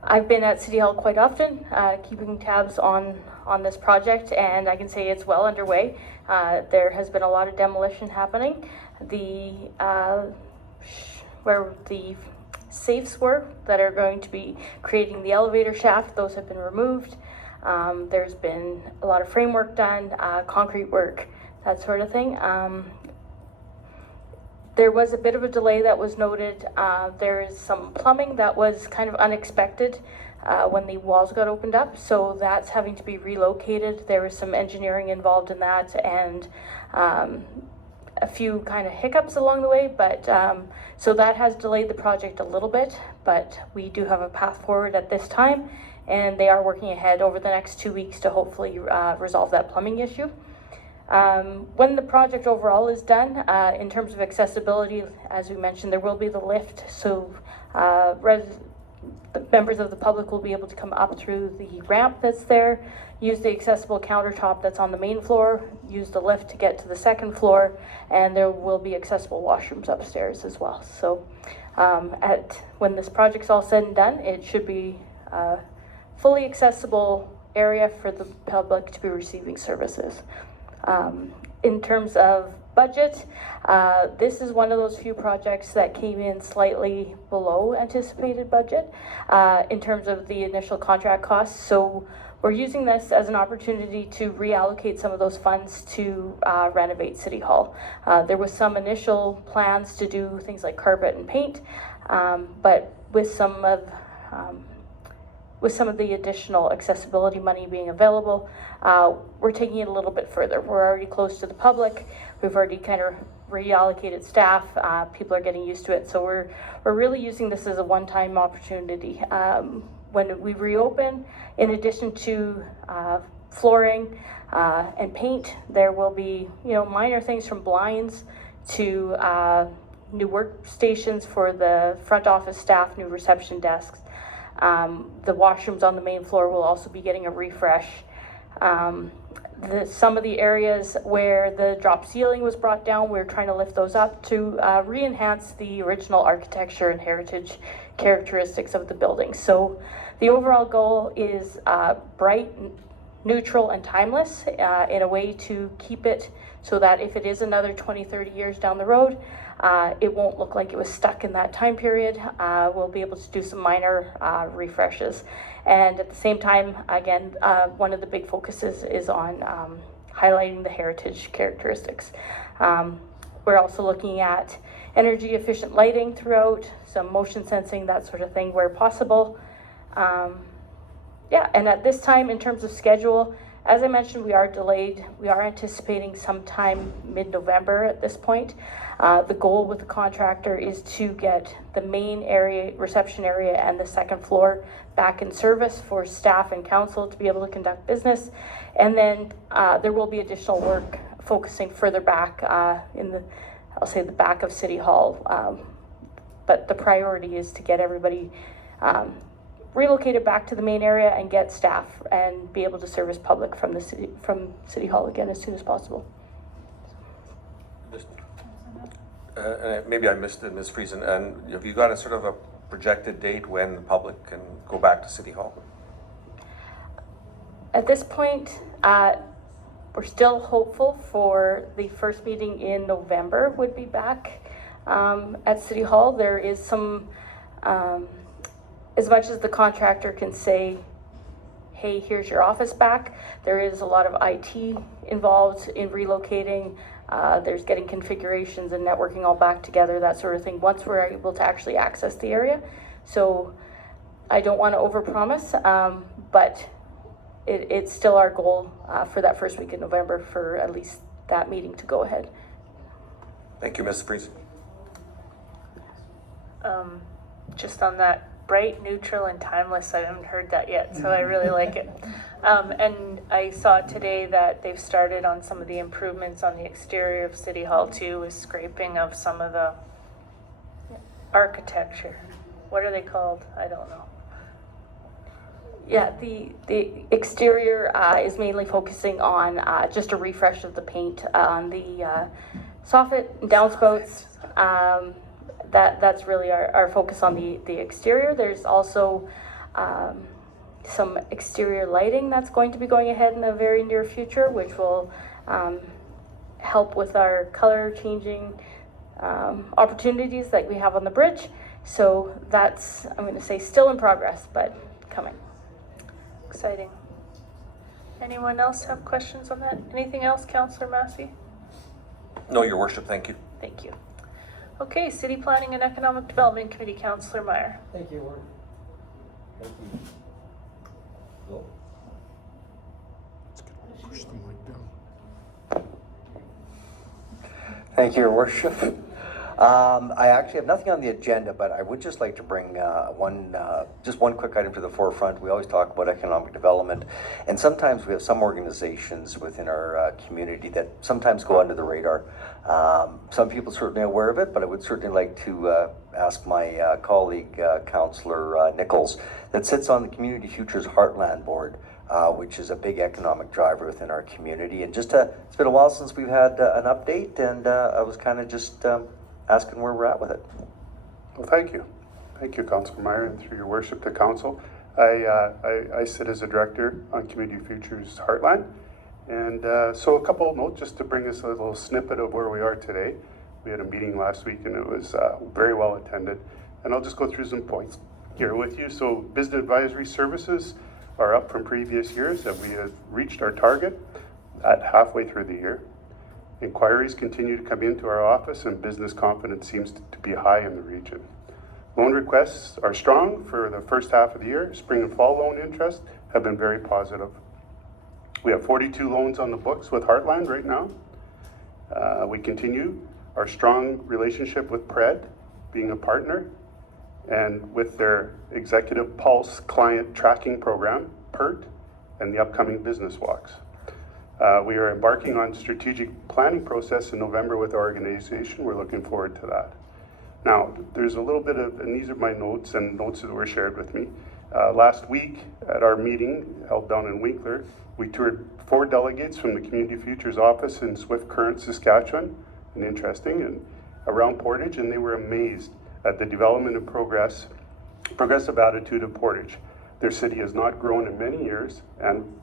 I've been at City Hall quite often, keeping tabs on this project, and I can say it's well underway. There has been a lot of demolition happening. Where the safes were that are going to be creating the elevator shaft, those have been removed. There's been a lot of framework done, concrete work, that sort of thing. There was a bit of a delay that was noted. There is some plumbing that was kind of unexpected when the walls got opened up, so that's having to be relocated. There was some engineering involved in that, and a few kind of hiccups along the way, but so that has delayed the project a little bit, but we do have a path forward at this time, and they are working ahead over the next 2 weeks to hopefully resolve that plumbing issue. When the project overall is done, in terms of accessibility, as we mentioned, there will be the lift, so the members of the public will be able to come up through the ramp that's there, use the accessible countertop that's on the main floor, use the lift to get to the second floor, and there will be accessible washrooms upstairs as well. So when this project's all said and done, it should be a fully accessible area for the public to be receiving services. In terms of budget, this is one of those few projects that came in slightly below anticipated budget in terms of the initial contract costs. So we're using this as an opportunity to reallocate some of those funds to renovate City Hall. There was some initial plans to do things like carpet and paint, but with some of the additional accessibility money being available, we're taking it a little bit further. We're already close to the public. We've already kind of reallocated staff. People are getting used to it. So we're really using this as a one-time opportunity. When we reopen, in addition to flooring and paint, there will be minor things from blinds to new workstations for the front office staff, new reception desks. The washrooms on the main floor will also be getting a refresh. Some of the areas where the drop ceiling was brought down, we're trying to lift those up to re-enhance the original architecture and heritage characteristics of the building. So the overall goal is bright, neutral and timeless in a way to keep it so that if it is another 20, 30 years down the road, it won't look like it was stuck in that time period. We'll be able to do some minor refreshes. And at the same time, again, one of the big focuses is on highlighting the heritage characteristics. We're also looking at energy efficient lighting throughout, some motion sensing, that sort of thing where possible. Yeah, and at this time, in terms of schedule, as I mentioned, we are delayed. We are anticipating sometime mid-November at this point. The goal with the contractor is to get the main area, reception area, and the second floor back in service for staff and council to be able to conduct business. And then there will be additional work focusing further back in the, I'll say, the back of City Hall. But the priority is to get everybody relocated back to the main area and get staff and be able to service public from the city, from City Hall again as soon as possible. Maybe I missed it, Ms. Friesen, and have you got a sort of a projected date when the public can go back to City Hall? At this point, we're still hopeful for the first meeting in November would be back at City Hall. There is some, as much as the contractor can say, hey, here's your office back, there is a lot of IT involved in relocating. There's getting configurations and networking all back together, that sort of thing, once we're able to actually access the area. So I don't want to overpromise, but it's still our goal for that first week in November for at least that meeting to go ahead. Thank you, Ms. Friesen. Just on that, bright, neutral, and timeless, I haven't heard that yet, so I really like it. And I saw today that they've started on some of the improvements on the exterior of City Hall too, with scraping of some of the architecture. What are they called? I don't know. Yeah, the exterior is mainly focusing on just a refresh of the paint on the soffit and downspouts. That's really our focus on the exterior. There's also some exterior lighting that's going to be going ahead in the very near future, which will help with our color changing opportunities that we have on the bridge. So that's, I'm going to say, still in progress, but coming. Exciting. Anyone else have questions on that? Anything else, Councillor Massey? No, Your Worship, thank you. Thank you. Okay, City Planning and Economic Development Committee, Councillor Meyer. Thank you, Ward. Thank you. Bill? Push the mic down. Thank you, Your Worship. I actually have nothing on the agenda, but I would just like to bring just one quick item to the forefront. We always talk about economic development, and sometimes we have some organizations within our community that sometimes go under the radar. Some people certainly are aware of it, but I would certainly like to ask my colleague, Councillor Nichols, that sits on the Community Futures Heartland Board, which is a big economic driver within our community. And just it's been a while since we've had an update, and I was kind of just asking where we're at with it. Well, thank you. Thank you, Councillor Meyer, and through your worship to council. I sit as a director on Community Futures Heartland. And so a couple of notes just to bring us a little snippet of where we are today. We had a meeting last week and it was very well attended. And I'll just go through some points here with you. So business advisory services are up from previous years, and we have reached our target at halfway through the year. Inquiries continue to come into our office, and business confidence seems to be high in the region. Loan requests are strong for the first half of the year. Spring and fall loan interest have been very positive. We have 42 loans on the books with Heartland right now. We continue our strong relationship with Pred, being a partner, and with their Executive Pulse Client Tracking Program, PERT, and the upcoming business walks. We are embarking on strategic planning process in November with our organization. We're looking forward to that. Now, there's a little bit of, and these are my notes and notes that were shared with me. Last week at our meeting held down in Winkler, we toured 4 delegates from the Community Futures office in Swift Current, Saskatchewan, and interesting, and around Portage, and they were amazed at the development and progressive attitude of Portage. Their city has not grown in many years, and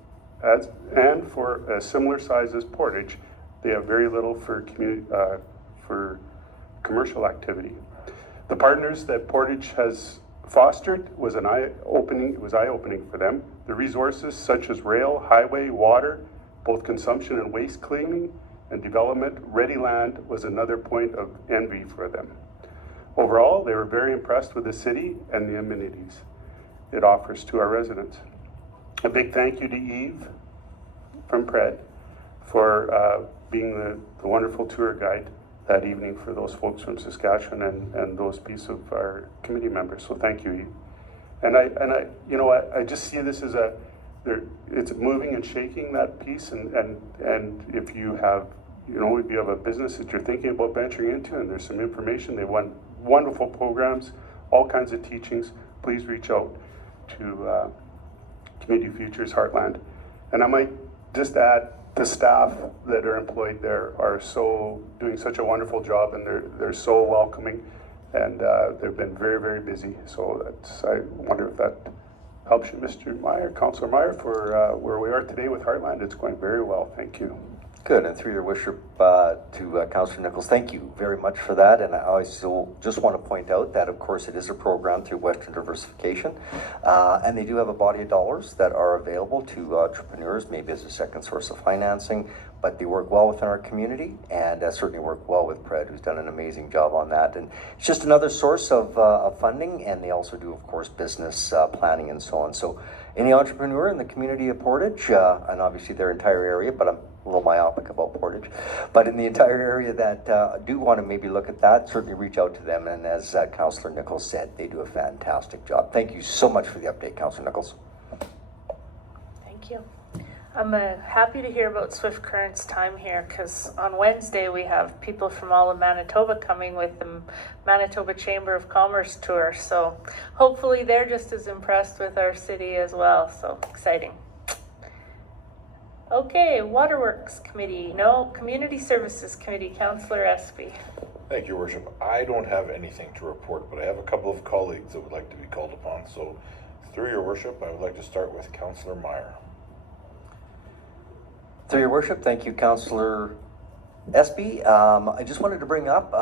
and for a similar size as Portage, they have very little for commercial activity. The partners that Portage has fostered was eye-opening for them. The resources such as rail, highway, water, both consumption and waste cleaning and development, ready land was another point of envy for them. Overall, they were very impressed with the city and the amenities it offers to our residents. A big thank you to Eve from Pred for being the wonderful tour guide that evening for those folks from Saskatchewan and those piece of our committee members. So thank you, Eve. And I you know, I just see this as it's moving and shaking that piece, and if you have, you know, if you have a business that you're thinking about venturing into and there's some information, they run wonderful programs, all kinds of teachings, please reach out to Community Futures Heartland. And I might just add, the staff that are employed there are doing such a wonderful job, and they're so welcoming, and they've been very, very busy. So I wonder if that helps you, Mr. Meyer, Councillor Meyer, for where we are today with Heartland. It's going very well, thank you. Good, and through your worship to Councillor Nichols, thank you very much for that. And I also just want to point out that, of course, it is a program through Western Diversification, and they do have a body of dollars that are available to entrepreneurs, maybe as a second source of financing, but they work well within our community, and certainly work well with Pred, who's done an amazing job on that. And it's just another source of funding, and they also do, of course, business planning and so on. So any entrepreneur in the community of Portage, and obviously their entire area, but I'm a little myopic about Portage, but in the entire area that do want to maybe look at that, certainly reach out to them. And as Councillor Nichols said, they do a fantastic job. Thank you so much for the update, Councillor Nichols. Thank you. I'm happy to hear about Swift Current's time here, because on Wednesday we have people from all of Manitoba coming with the Manitoba Chamber of Commerce tour. So hopefully they're just as impressed with our city as well. So exciting. Okay, Waterworks Committee. No, Community Services Committee, Councillor Espy. Thank you, Worship. I don't have anything to report, but I have a couple of colleagues that would like to be called upon. So through your worship, I would like to start with Councillor Meyer. Through your worship, thank you, Councillor Espy. I just wanted to bring up,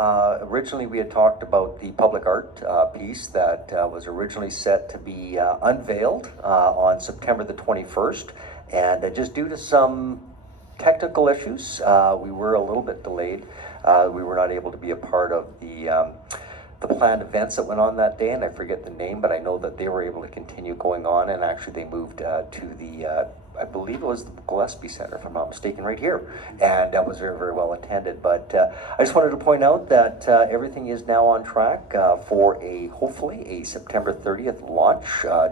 originally we had talked about the public art piece that was originally set to be unveiled on September the 21st. And just due to some technical issues, we were a little bit delayed. We were not able to be a part of the planned events that went on that day, and I forget the name, but I know that they were able to continue going on, and actually they moved to the, I believe it was the Gillespie Center, if I'm not mistaken, right here, and that was very, very well attended. But I just wanted to point out that everything is now on track for hopefully a September 30th launch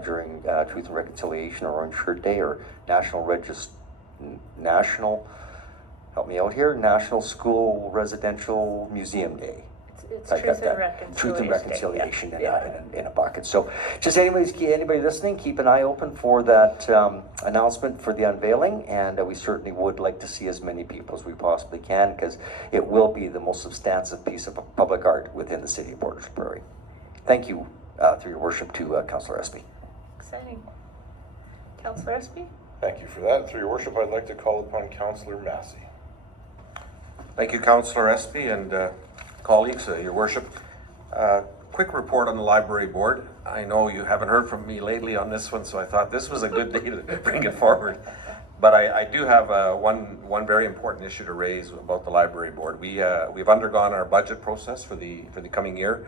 during Truth and Reconciliation or Orange Shirt Day, or National help me out here, National School Residential Museum Day. It's Truth and Reconciliation. Truth and Reconciliation Day. In a bucket. So just anybody listening, keep an eye open for that announcement for the unveiling, and we certainly would like to see as many people as we possibly can, because it will be the most substantive piece of public art within the city of Portage la Prairie. Thank you, through your worship, to Councillor Espy. Exciting. Councillor Espy? Thank you for that. Through your worship, I'd like to call upon Councillor Massey. Thank you, Councillor Espy, and colleagues, your worship. Quick report on the library board. I know you haven't heard from me lately on this one, so I thought this was a good day to bring it forward. But I do have one very important issue to raise about the library board. We've undergone our budget process for the coming year,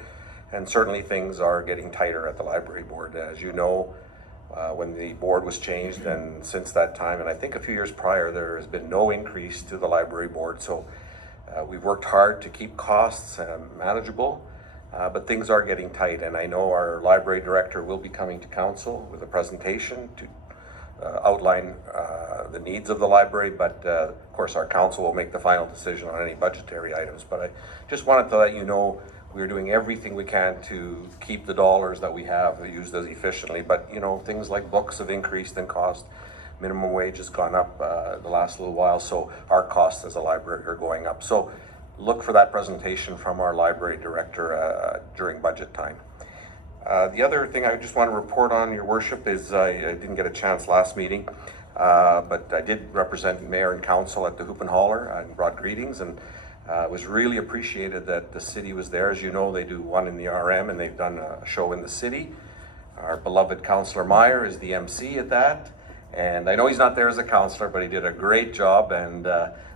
and certainly things are getting tighter at the library board. As you know, when the board was changed, and since that time, and I think a few years prior, there has been no increase to the library board. So we've worked hard to keep costs manageable, but things are getting tight, and I know our library director will be coming to council with a presentation to outline the needs of the library, but of course our council will make the final decision on any budgetary items. But I just wanted to let you know we're doing everything we can to keep the dollars that we have used as efficiently, but you know, things like books have increased in cost. Minimum wage has gone up the last little while, so our costs as a library are going up. So look for that presentation from our library director during budget time. The other thing I just want to report on, your worship, is I didn't get a chance last meeting. But I did represent mayor and council at the Hoop and Holler and brought greetings, and it was really appreciated that the city was there. As you know, they do one in the RM and they've done a show in the city. Our beloved Councillor Meyer is the MC at that. And I know he's not there as a councillor, but he did a great job, and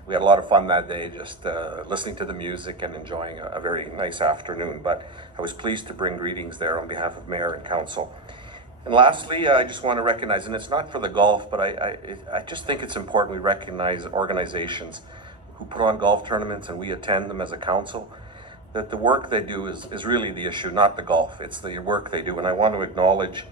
we had a lot of fun that day, just listening to the music and enjoying a very nice afternoon. But I was pleased to bring greetings there on behalf of mayor and council. And lastly, I just want to recognize, and it's not for the golf, but I just think it's important we recognize organizations who put on golf tournaments and we attend them as a council, that the work they do is really the issue, not the golf. It's the work they do. And I want to acknowledge,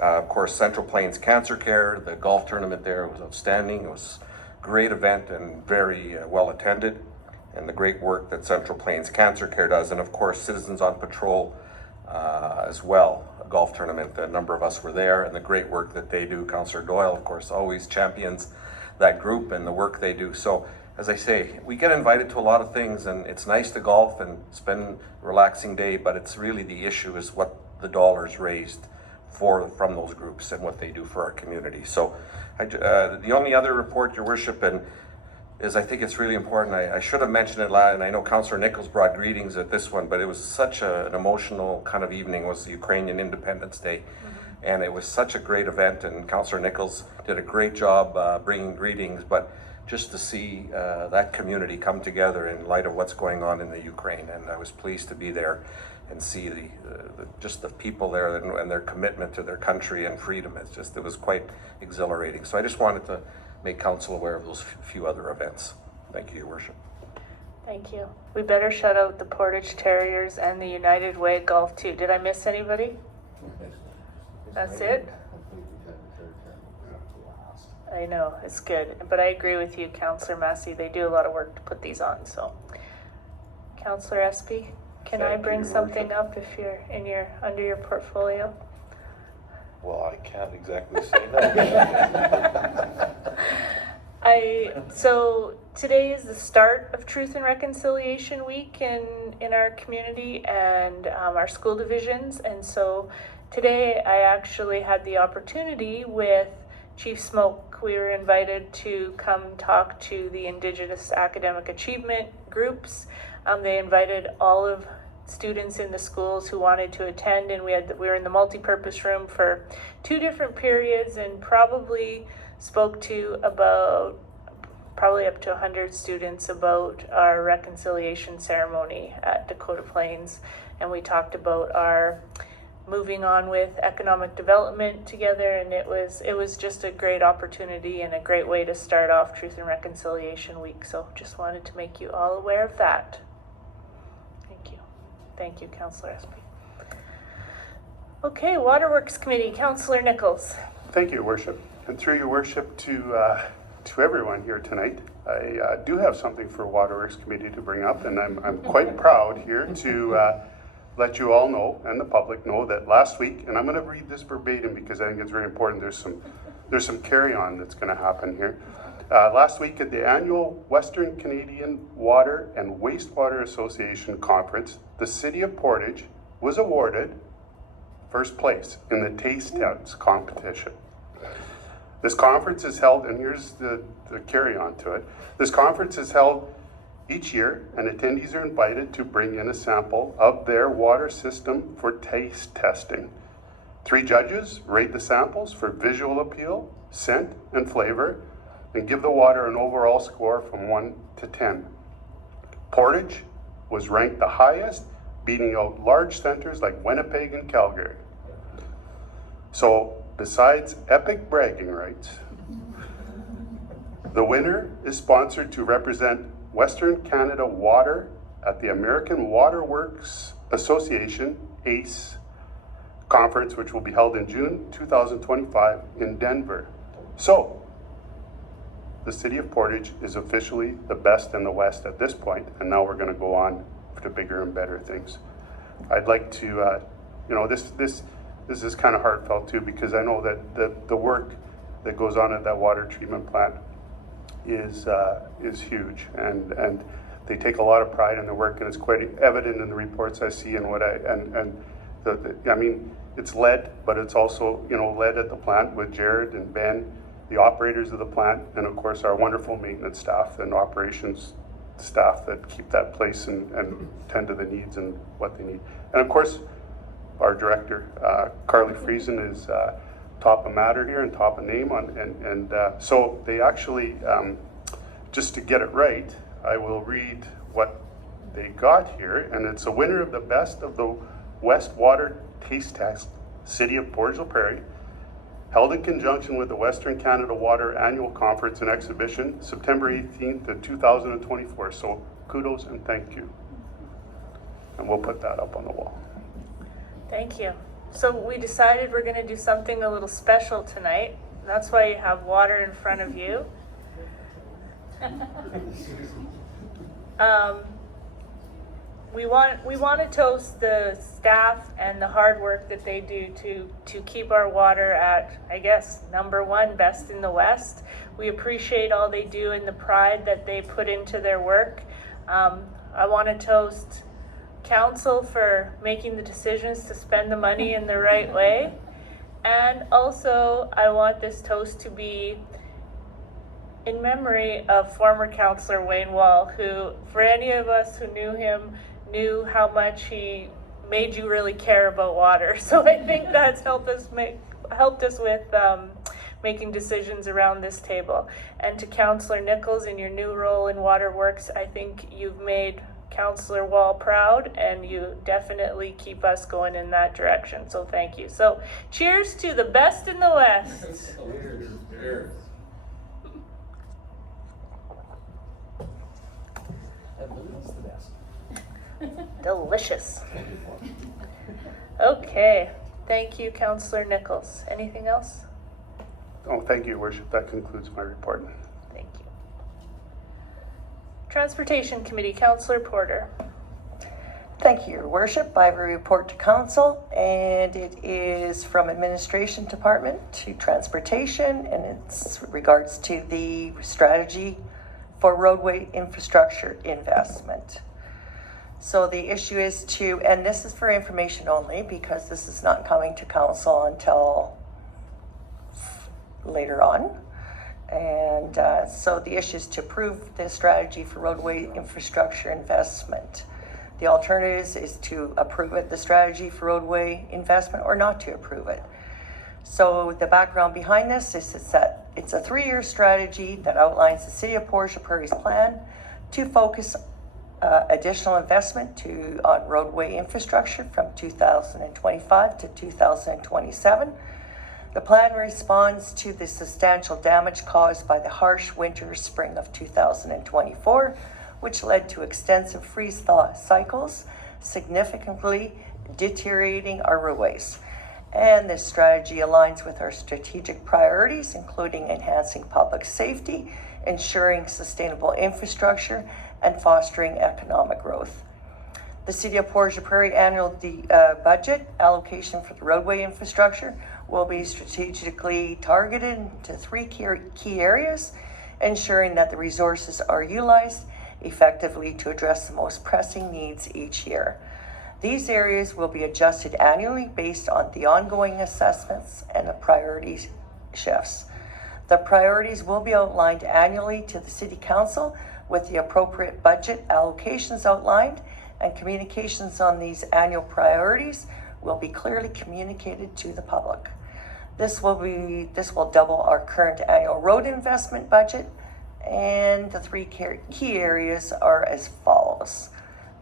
of course, Central Plains Cancer Care. The golf tournament there was outstanding. It was a great event and very well attended, and the great work that Central Plains Cancer Care does. And of course, Citizens on Patrol as well, a golf tournament. A number of us were there, and the great work that they do. Councillor Doyle, of course, always champions that group and the work they do. So, as I say, we get invited to a lot of things, and it's nice to golf and spend a relaxing day, but it's really the issue is what the dollars raised from those groups and what they do for our community. So the only other report, Your Worship, is I think it's really important. I should have mentioned it last, and I know Councillor Nichols brought greetings at this one, but it was such an emotional kind of evening. It was the Ukrainian Independence Day. And it was such a great event, and Councillor Nichols did a great job bringing greetings, but just to see that community come together in light of what's going on in the Ukraine. And I was pleased to be there and see just the people there and their commitment to their country and freedom. It was quite exhilarating. So I just wanted to make council aware of those few other events. Thank you, Your Worship. Thank you. We better shout out the Portage Terriers and the United Way Golf too. Did I miss anybody? That's it? I know, it's good, but I agree with you, Councillor Massey. They do a lot of work to put these on, so. Councillor Espy, can I bring something up if you're under your portfolio? Well, I can't exactly say that. So today is the start of Truth and Reconciliation Week in our community and our school divisions, and so today I actually had the opportunity with Chief Smoke. We were invited to come talk to the Indigenous Academic Achievement groups. They invited all of students in the schools who wanted to attend, and we were in the multi-purpose room for 2 different periods and probably spoke to probably up to 100 students about our reconciliation ceremony at Dakota Plains, and we talked about our moving on with economic development together, and it was just a great opportunity and a great way to start off Truth and Reconciliation Week. So just wanted to make you all aware of that. Thank you, Councillor Espy. Okay, Waterworks Committee, Councillor Nichols. Thank you, Your Worship. And through Your Worship to everyone here tonight, I do have something for Waterworks Committee to bring up, and I'm quite proud here to let you all know and the public know that last week, and I'm going to read this verbatim because I think it's very important. There's some carry-on that's going to happen here. Last week at the annual Western Canadian Water and Wastewater Association Conference, the City of Portage was awarded first place in the Taste Test competition. This conference is held, and here's the carry-on to it. This conference is held each year, and attendees are invited to bring in a sample of their water system for taste testing. 3 judges rate the samples for visual appeal, scent, and flavor, and give the water an overall score from 1 to 10. Portage was ranked the highest, beating out large centers like Winnipeg and Calgary. So, besides epic bragging rights, the winner is sponsored to represent Western Canada Water at the American Waterworks Association, ACE, conference, which will be held in June 2025 in Denver. So, the City of Portage is officially the best in the West at this point, and now we're going to go on to bigger and better things. I'd like to, this is kind of heartfelt too, because I know that the work that goes on at that water treatment plant is huge, and they take a lot of pride in their work, and it's quite evident in the reports I see and I mean, it's lead, but it's also, lead at the plant with Jared and Ben the operators of the plant, and of course our wonderful maintenance staff and operations staff that keep that place and tend to the needs and what they need. And of course, our director, Carly Friesen, is top of matter here and top of name on, and so they actually, just to get it right, I will read what they got here, and it's a winner of the Best of the West Water Taste Test, City of Portage la Prairie, held in conjunction with the Western Canada Water Annual Conference and Exhibition, September 18th of 2024. So kudos and thank you. And we'll put that up on the wall. Thank you. So we decided we're going to do something a little special tonight. That's why you have water in front of you. We want to toast the staff and the hard work that they do to keep our water at, I guess, #1 best in the West. We appreciate all they do and the pride that they put into their work. I want to toast council for making the decisions to spend the money in the right way. And also, I want this toast to be in memory of former councillor Wayne Wall, who, for any of us who knew him, knew how much he made you really care about water. So I think that's helped us with making decisions around this table. And to Councillor Nichols, in your new role in Waterworks, I think you've made Councillor Wall proud, and you definitely keep us going in that direction. So thank you. So cheers to the best in the West. Cheers. Delicious. Okay. Thank you, Councillor Nichols. Anything else? Oh, thank you, Your Worship. That concludes my report. Thank you. Transportation Committee, Councillor Porter. Thank you, Your Worship. I have a report to council, and it is from Administration Department to Transportation, and it's regards to the strategy for roadway infrastructure investment. So the issue is to, and this is for information only because this is not coming to council until later on. And so the issue is to approve the strategy for roadway infrastructure investment. The alternatives is to approve it, the strategy for roadway investment, or not to approve it. So the background behind this is that it's a 3-year strategy that outlines the City of Portage la Prairie's plan to focus additional investment on roadway infrastructure from 2025 to 2027. The plan responds to the substantial damage caused by the harsh winter spring of 2024, which led to extensive freeze-thaw cycles, significantly deteriorating our roadways. And this strategy aligns with our strategic priorities, including enhancing public safety, ensuring sustainable infrastructure, and fostering economic growth. The City of Portage la Prairie annual budget allocation for the roadway infrastructure will be strategically targeted to 3 key areas, ensuring that the resources are utilized effectively to address the most pressing needs each year. These areas will be adjusted annually based on the ongoing assessments and the priority shifts. The priorities will be outlined annually to the City Council with the appropriate budget allocations outlined, and communications on these annual priorities will be clearly communicated to the public. This will double our current annual road investment budget, and the 3 key areas are as follows.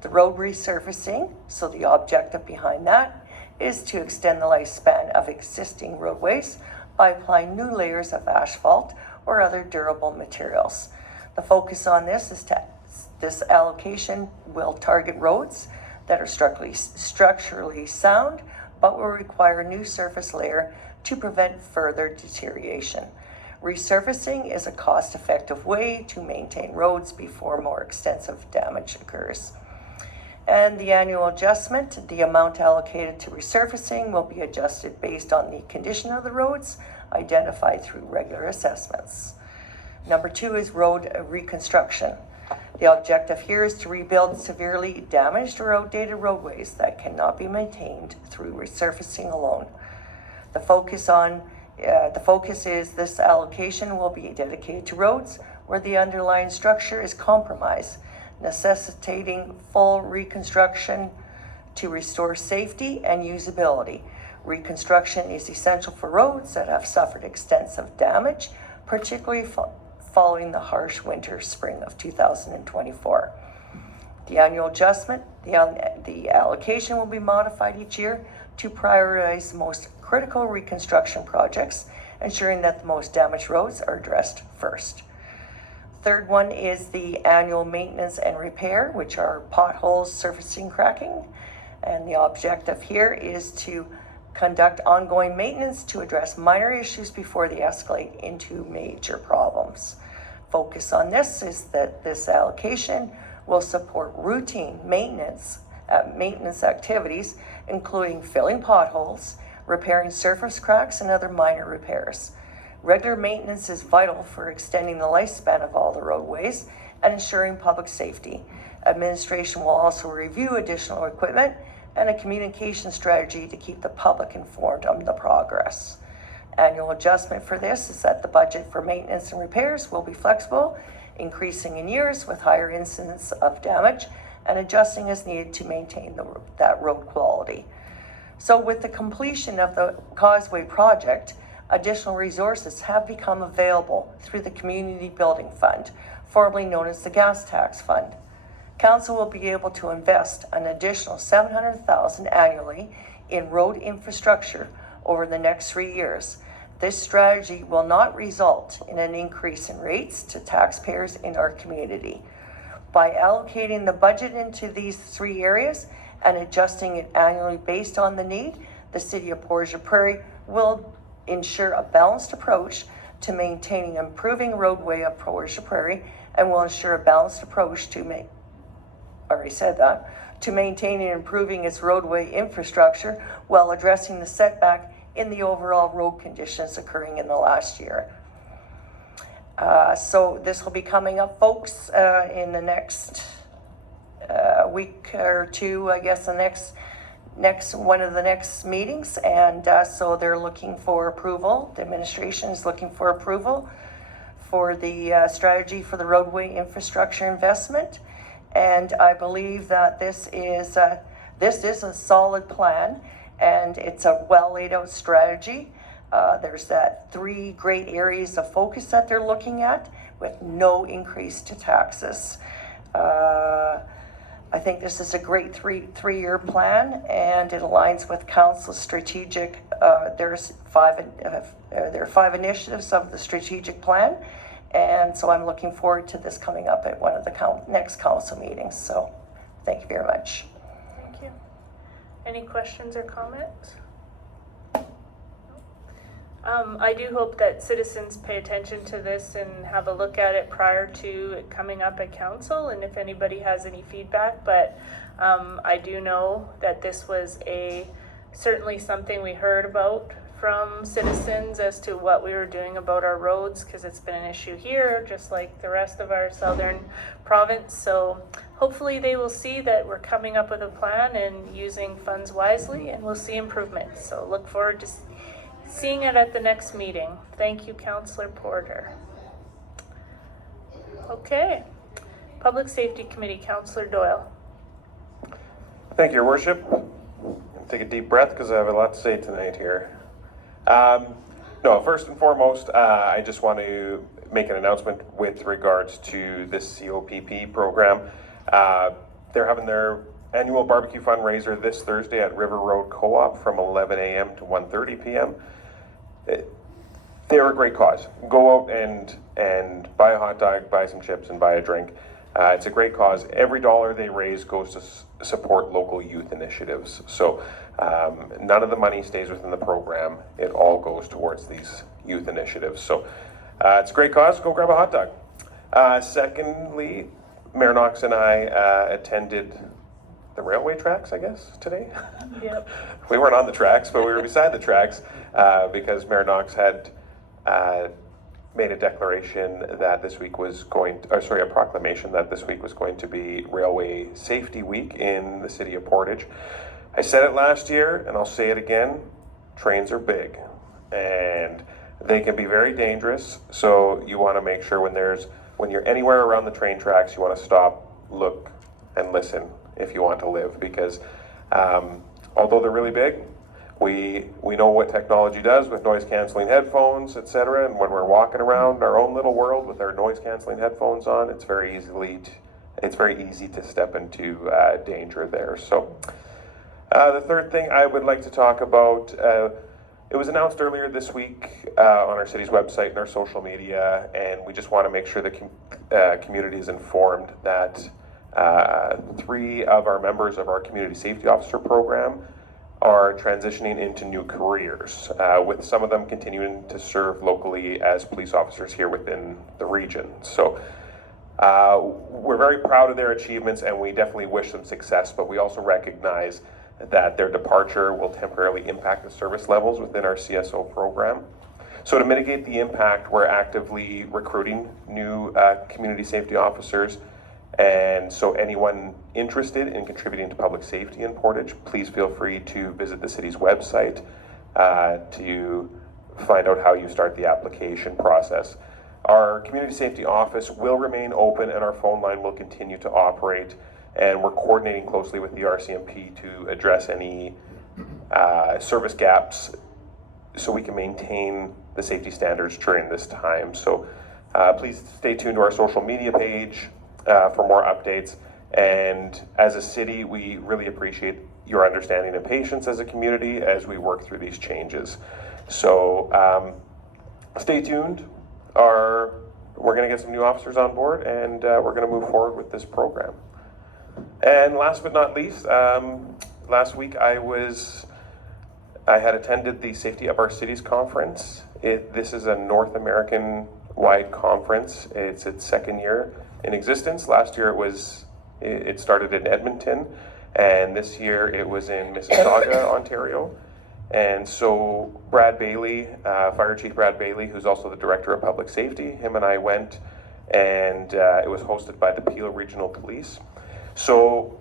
The road resurfacing, so the objective behind that is to extend the lifespan of existing roadways by applying new layers of asphalt or other durable materials. The focus on this allocation will target roads that are structurally sound, but will require a new surface layer to prevent further deterioration. Resurfacing is a cost-effective way to maintain roads before more extensive damage occurs. And the annual adjustment, the amount allocated to resurfacing will be adjusted based on the condition of the roads identified through regular assessments. Number 2 is road reconstruction. The objective here is to rebuild severely damaged or outdated roadways that cannot be maintained through resurfacing alone. The focus on The focus is this allocation will be dedicated to roads where the underlying structure is compromised, necessitating full reconstruction to restore safety and usability. Reconstruction is essential for roads that have suffered extensive damage, particularly following the harsh winter spring of 2024. The annual adjustment, the allocation will be modified each year to prioritize the most critical reconstruction projects, ensuring that the most damaged roads are addressed first. Third one is the annual maintenance and repair, which are potholes, surfacing, cracking. And the objective here is to conduct ongoing maintenance to address minor issues before they escalate into major problems. Focus on this is that this allocation will support routine maintenance activities, including filling potholes, repairing surface cracks, and other minor repairs. Regular maintenance is vital for extending the lifespan of all the roadways and ensuring public safety. Administration will also review additional equipment and a communication strategy to keep the public informed on the progress. Annual adjustment for this is that the budget for maintenance and repairs will be flexible, increasing in years with higher incidence of damage and adjusting as needed to maintain that road quality. So with the completion of the Causeway project, additional resources have become available through the Community Building Fund, formerly known as the Gas Tax Fund. Council will be able to invest an additional $700,000 annually in road infrastructure over the next 3 years. This strategy will not result in an increase in rates to taxpayers in our community. By allocating the budget into these 3 areas and adjusting it annually based on the need, the City of Portage la Prairie will ensure a balanced approach to maintaining and improving roadway of Portage la Prairie, and will ensure a balanced approach to maintaining and improving its roadway infrastructure while addressing the setback in the overall road conditions occurring in the last year. So this will be coming up, folks, in the next week or two, I guess, the next one of the next meetings, and so they're looking for approval. The administration is looking for approval for the strategy for the roadway infrastructure investment, and I believe that this is a solid plan, and it's a well laid out strategy. There's that 3 great areas of focus that they're looking at with no increase to taxes. I think this is a great three-year plan, and it aligns with council's strategic. There are 5 initiatives of the strategic plan, and so I'm looking forward to this coming up at one of the next council meetings. So, thank you very much. Thank you. Any questions or comments? I do hope that citizens pay attention to this and have a look at it prior to it coming up at council, and if anybody has any feedback. But I do know that this was certainly something we heard about from citizens as to what we were doing about our roads, because it's been an issue here just like the rest of our southern province. So hopefully they will see that we're coming up with a plan and using funds wisely, and we'll see improvements. So look forward to seeing it at the next meeting. Thank you, Councillor Porter. Okay, Public Safety Committee, Councillor Doyle. Thank you, Your Worship. Take a deep breath because I have a lot to say tonight here. No, first and foremost, I just want to make an announcement with regards to this COPP program. They're having their annual barbecue fundraiser this Thursday at River Road Co-op from 11 a.m. to 1:30 p.m. They're a great cause. Go out and buy a hot dog, buy some chips, and buy a drink. It's a great cause. Every dollar they raise goes to support local youth initiatives. So none of the money stays within the program. It all goes towards these youth initiatives. So it's a great cause. Go grab a hot dog. Secondly, Mayor Knox and I attended the railway tracks, I guess, today. Yep. We weren't on the tracks, but we were beside the tracks because Mayor Knox had made a declaration that this week was a proclamation that this week was going to be Railway Safety Week in the city of Portage. I said it last year, and I'll say it again, trains are big. and they can be very dangerous. So you want to make sure when you're anywhere around the train tracks, you want to stop, look, and listen if you want to live, because although they're really big, we know what technology does with noise canceling headphones, etc. And when we're walking around our own little world with our noise canceling headphones on, it's very easy to step into danger there. So the third thing I would like to talk about, it was announced earlier this week on our city's website and our social media, and we just want to make sure the community is informed that 3 of our members of our community safety officer program are transitioning into new careers, with some of them continuing to serve locally as police officers here within the region. So we're very proud of their achievements, and we definitely wish them success, but we also recognize that their departure will temporarily impact the service levels within our CSO program. So to mitigate the impact, we're actively recruiting new community safety officers. And so anyone interested in contributing to public safety in Portage, please feel free to visit the city's website to find out how you start the application process. Our community safety office will remain open, and our phone line will continue to operate, and we're coordinating closely with the RCMP to address any service gaps so we can maintain the safety standards during this time. So please stay tuned to our social media page for more updates. And as a city, we really appreciate your understanding and patience as a community as we work through these changes. So stay tuned. We're going to get some new officers on board, and we're going to move forward with this program. And last but not least, last week I had attended the Safety of Our Cities conference. This is a North American-wide conference. It's its second year in existence. Last year it started in Edmonton, and this year it was in Mississauga, Ontario. And so Brad Bailey, Fire Chief Brad Bailey, who's also the Director of Public Safety, him and I went, and it was hosted by the Peel Regional Police. So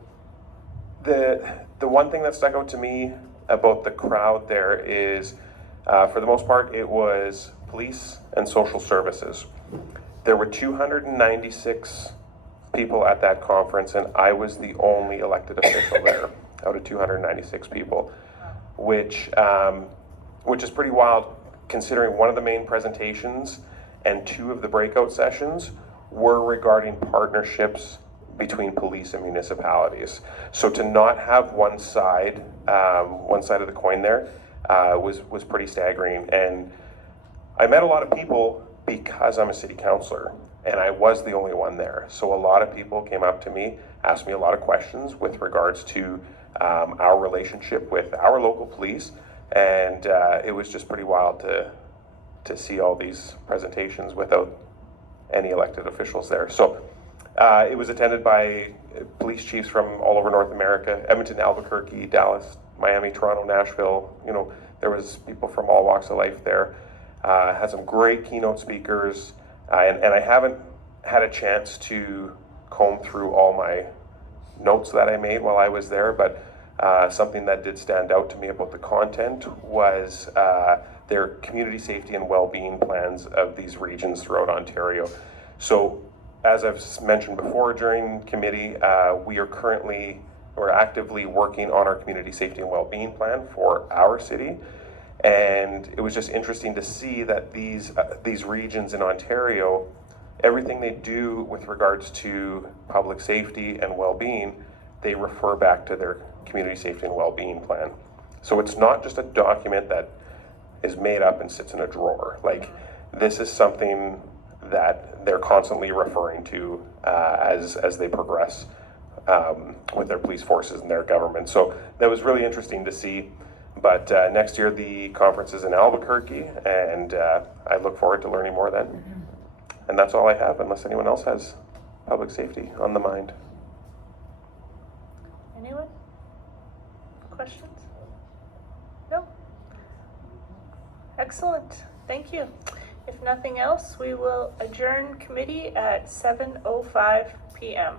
the one thing that stuck out to me about the crowd there is, for the most part, it was police and social services. There were 296 people at that conference, and I was the only elected official there out of 296 people, which is pretty wild considering one of the main presentations and 2 of the breakout sessions were regarding partnerships between police and municipalities. So to not have one side of the coin there was pretty staggering. And I met a lot of people because I'm a city councillor, and I was the only one there. So a lot of people came up to me, asked me a lot of questions with regards to our relationship with our local police, and it was just pretty wild to see all these presentations without any elected officials there. So it was attended by police chiefs from all over North America: Edmonton, Albuquerque, Dallas, Miami, Toronto, Nashville. You know, there was people from all walks of life there. Had some great keynote speakers, and I haven't had a chance to comb through all my notes that I made while I was there, but something that did stand out to me about the content was their community safety and well-being plans of these regions throughout Ontario. So, as I've mentioned before during committee, we're actively working on our community safety and well-being plan for our city. And it was just interesting to see that these regions in Ontario, everything they do with regards to public safety and well-being, they refer back to their community safety and well-being plan. So it's not just a document that is made up and sits in a drawer. Like, this is something that they're constantly referring to as they progress with their police forces and their government. So that was really interesting to see. But next year the conference is in Albuquerque, and I look forward to learning more then. And that's all I have, unless anyone else has public safety on the mind. Anyone? Questions? No? Excellent. Thank you. If nothing else, we will adjourn committee at 7:05 p.m.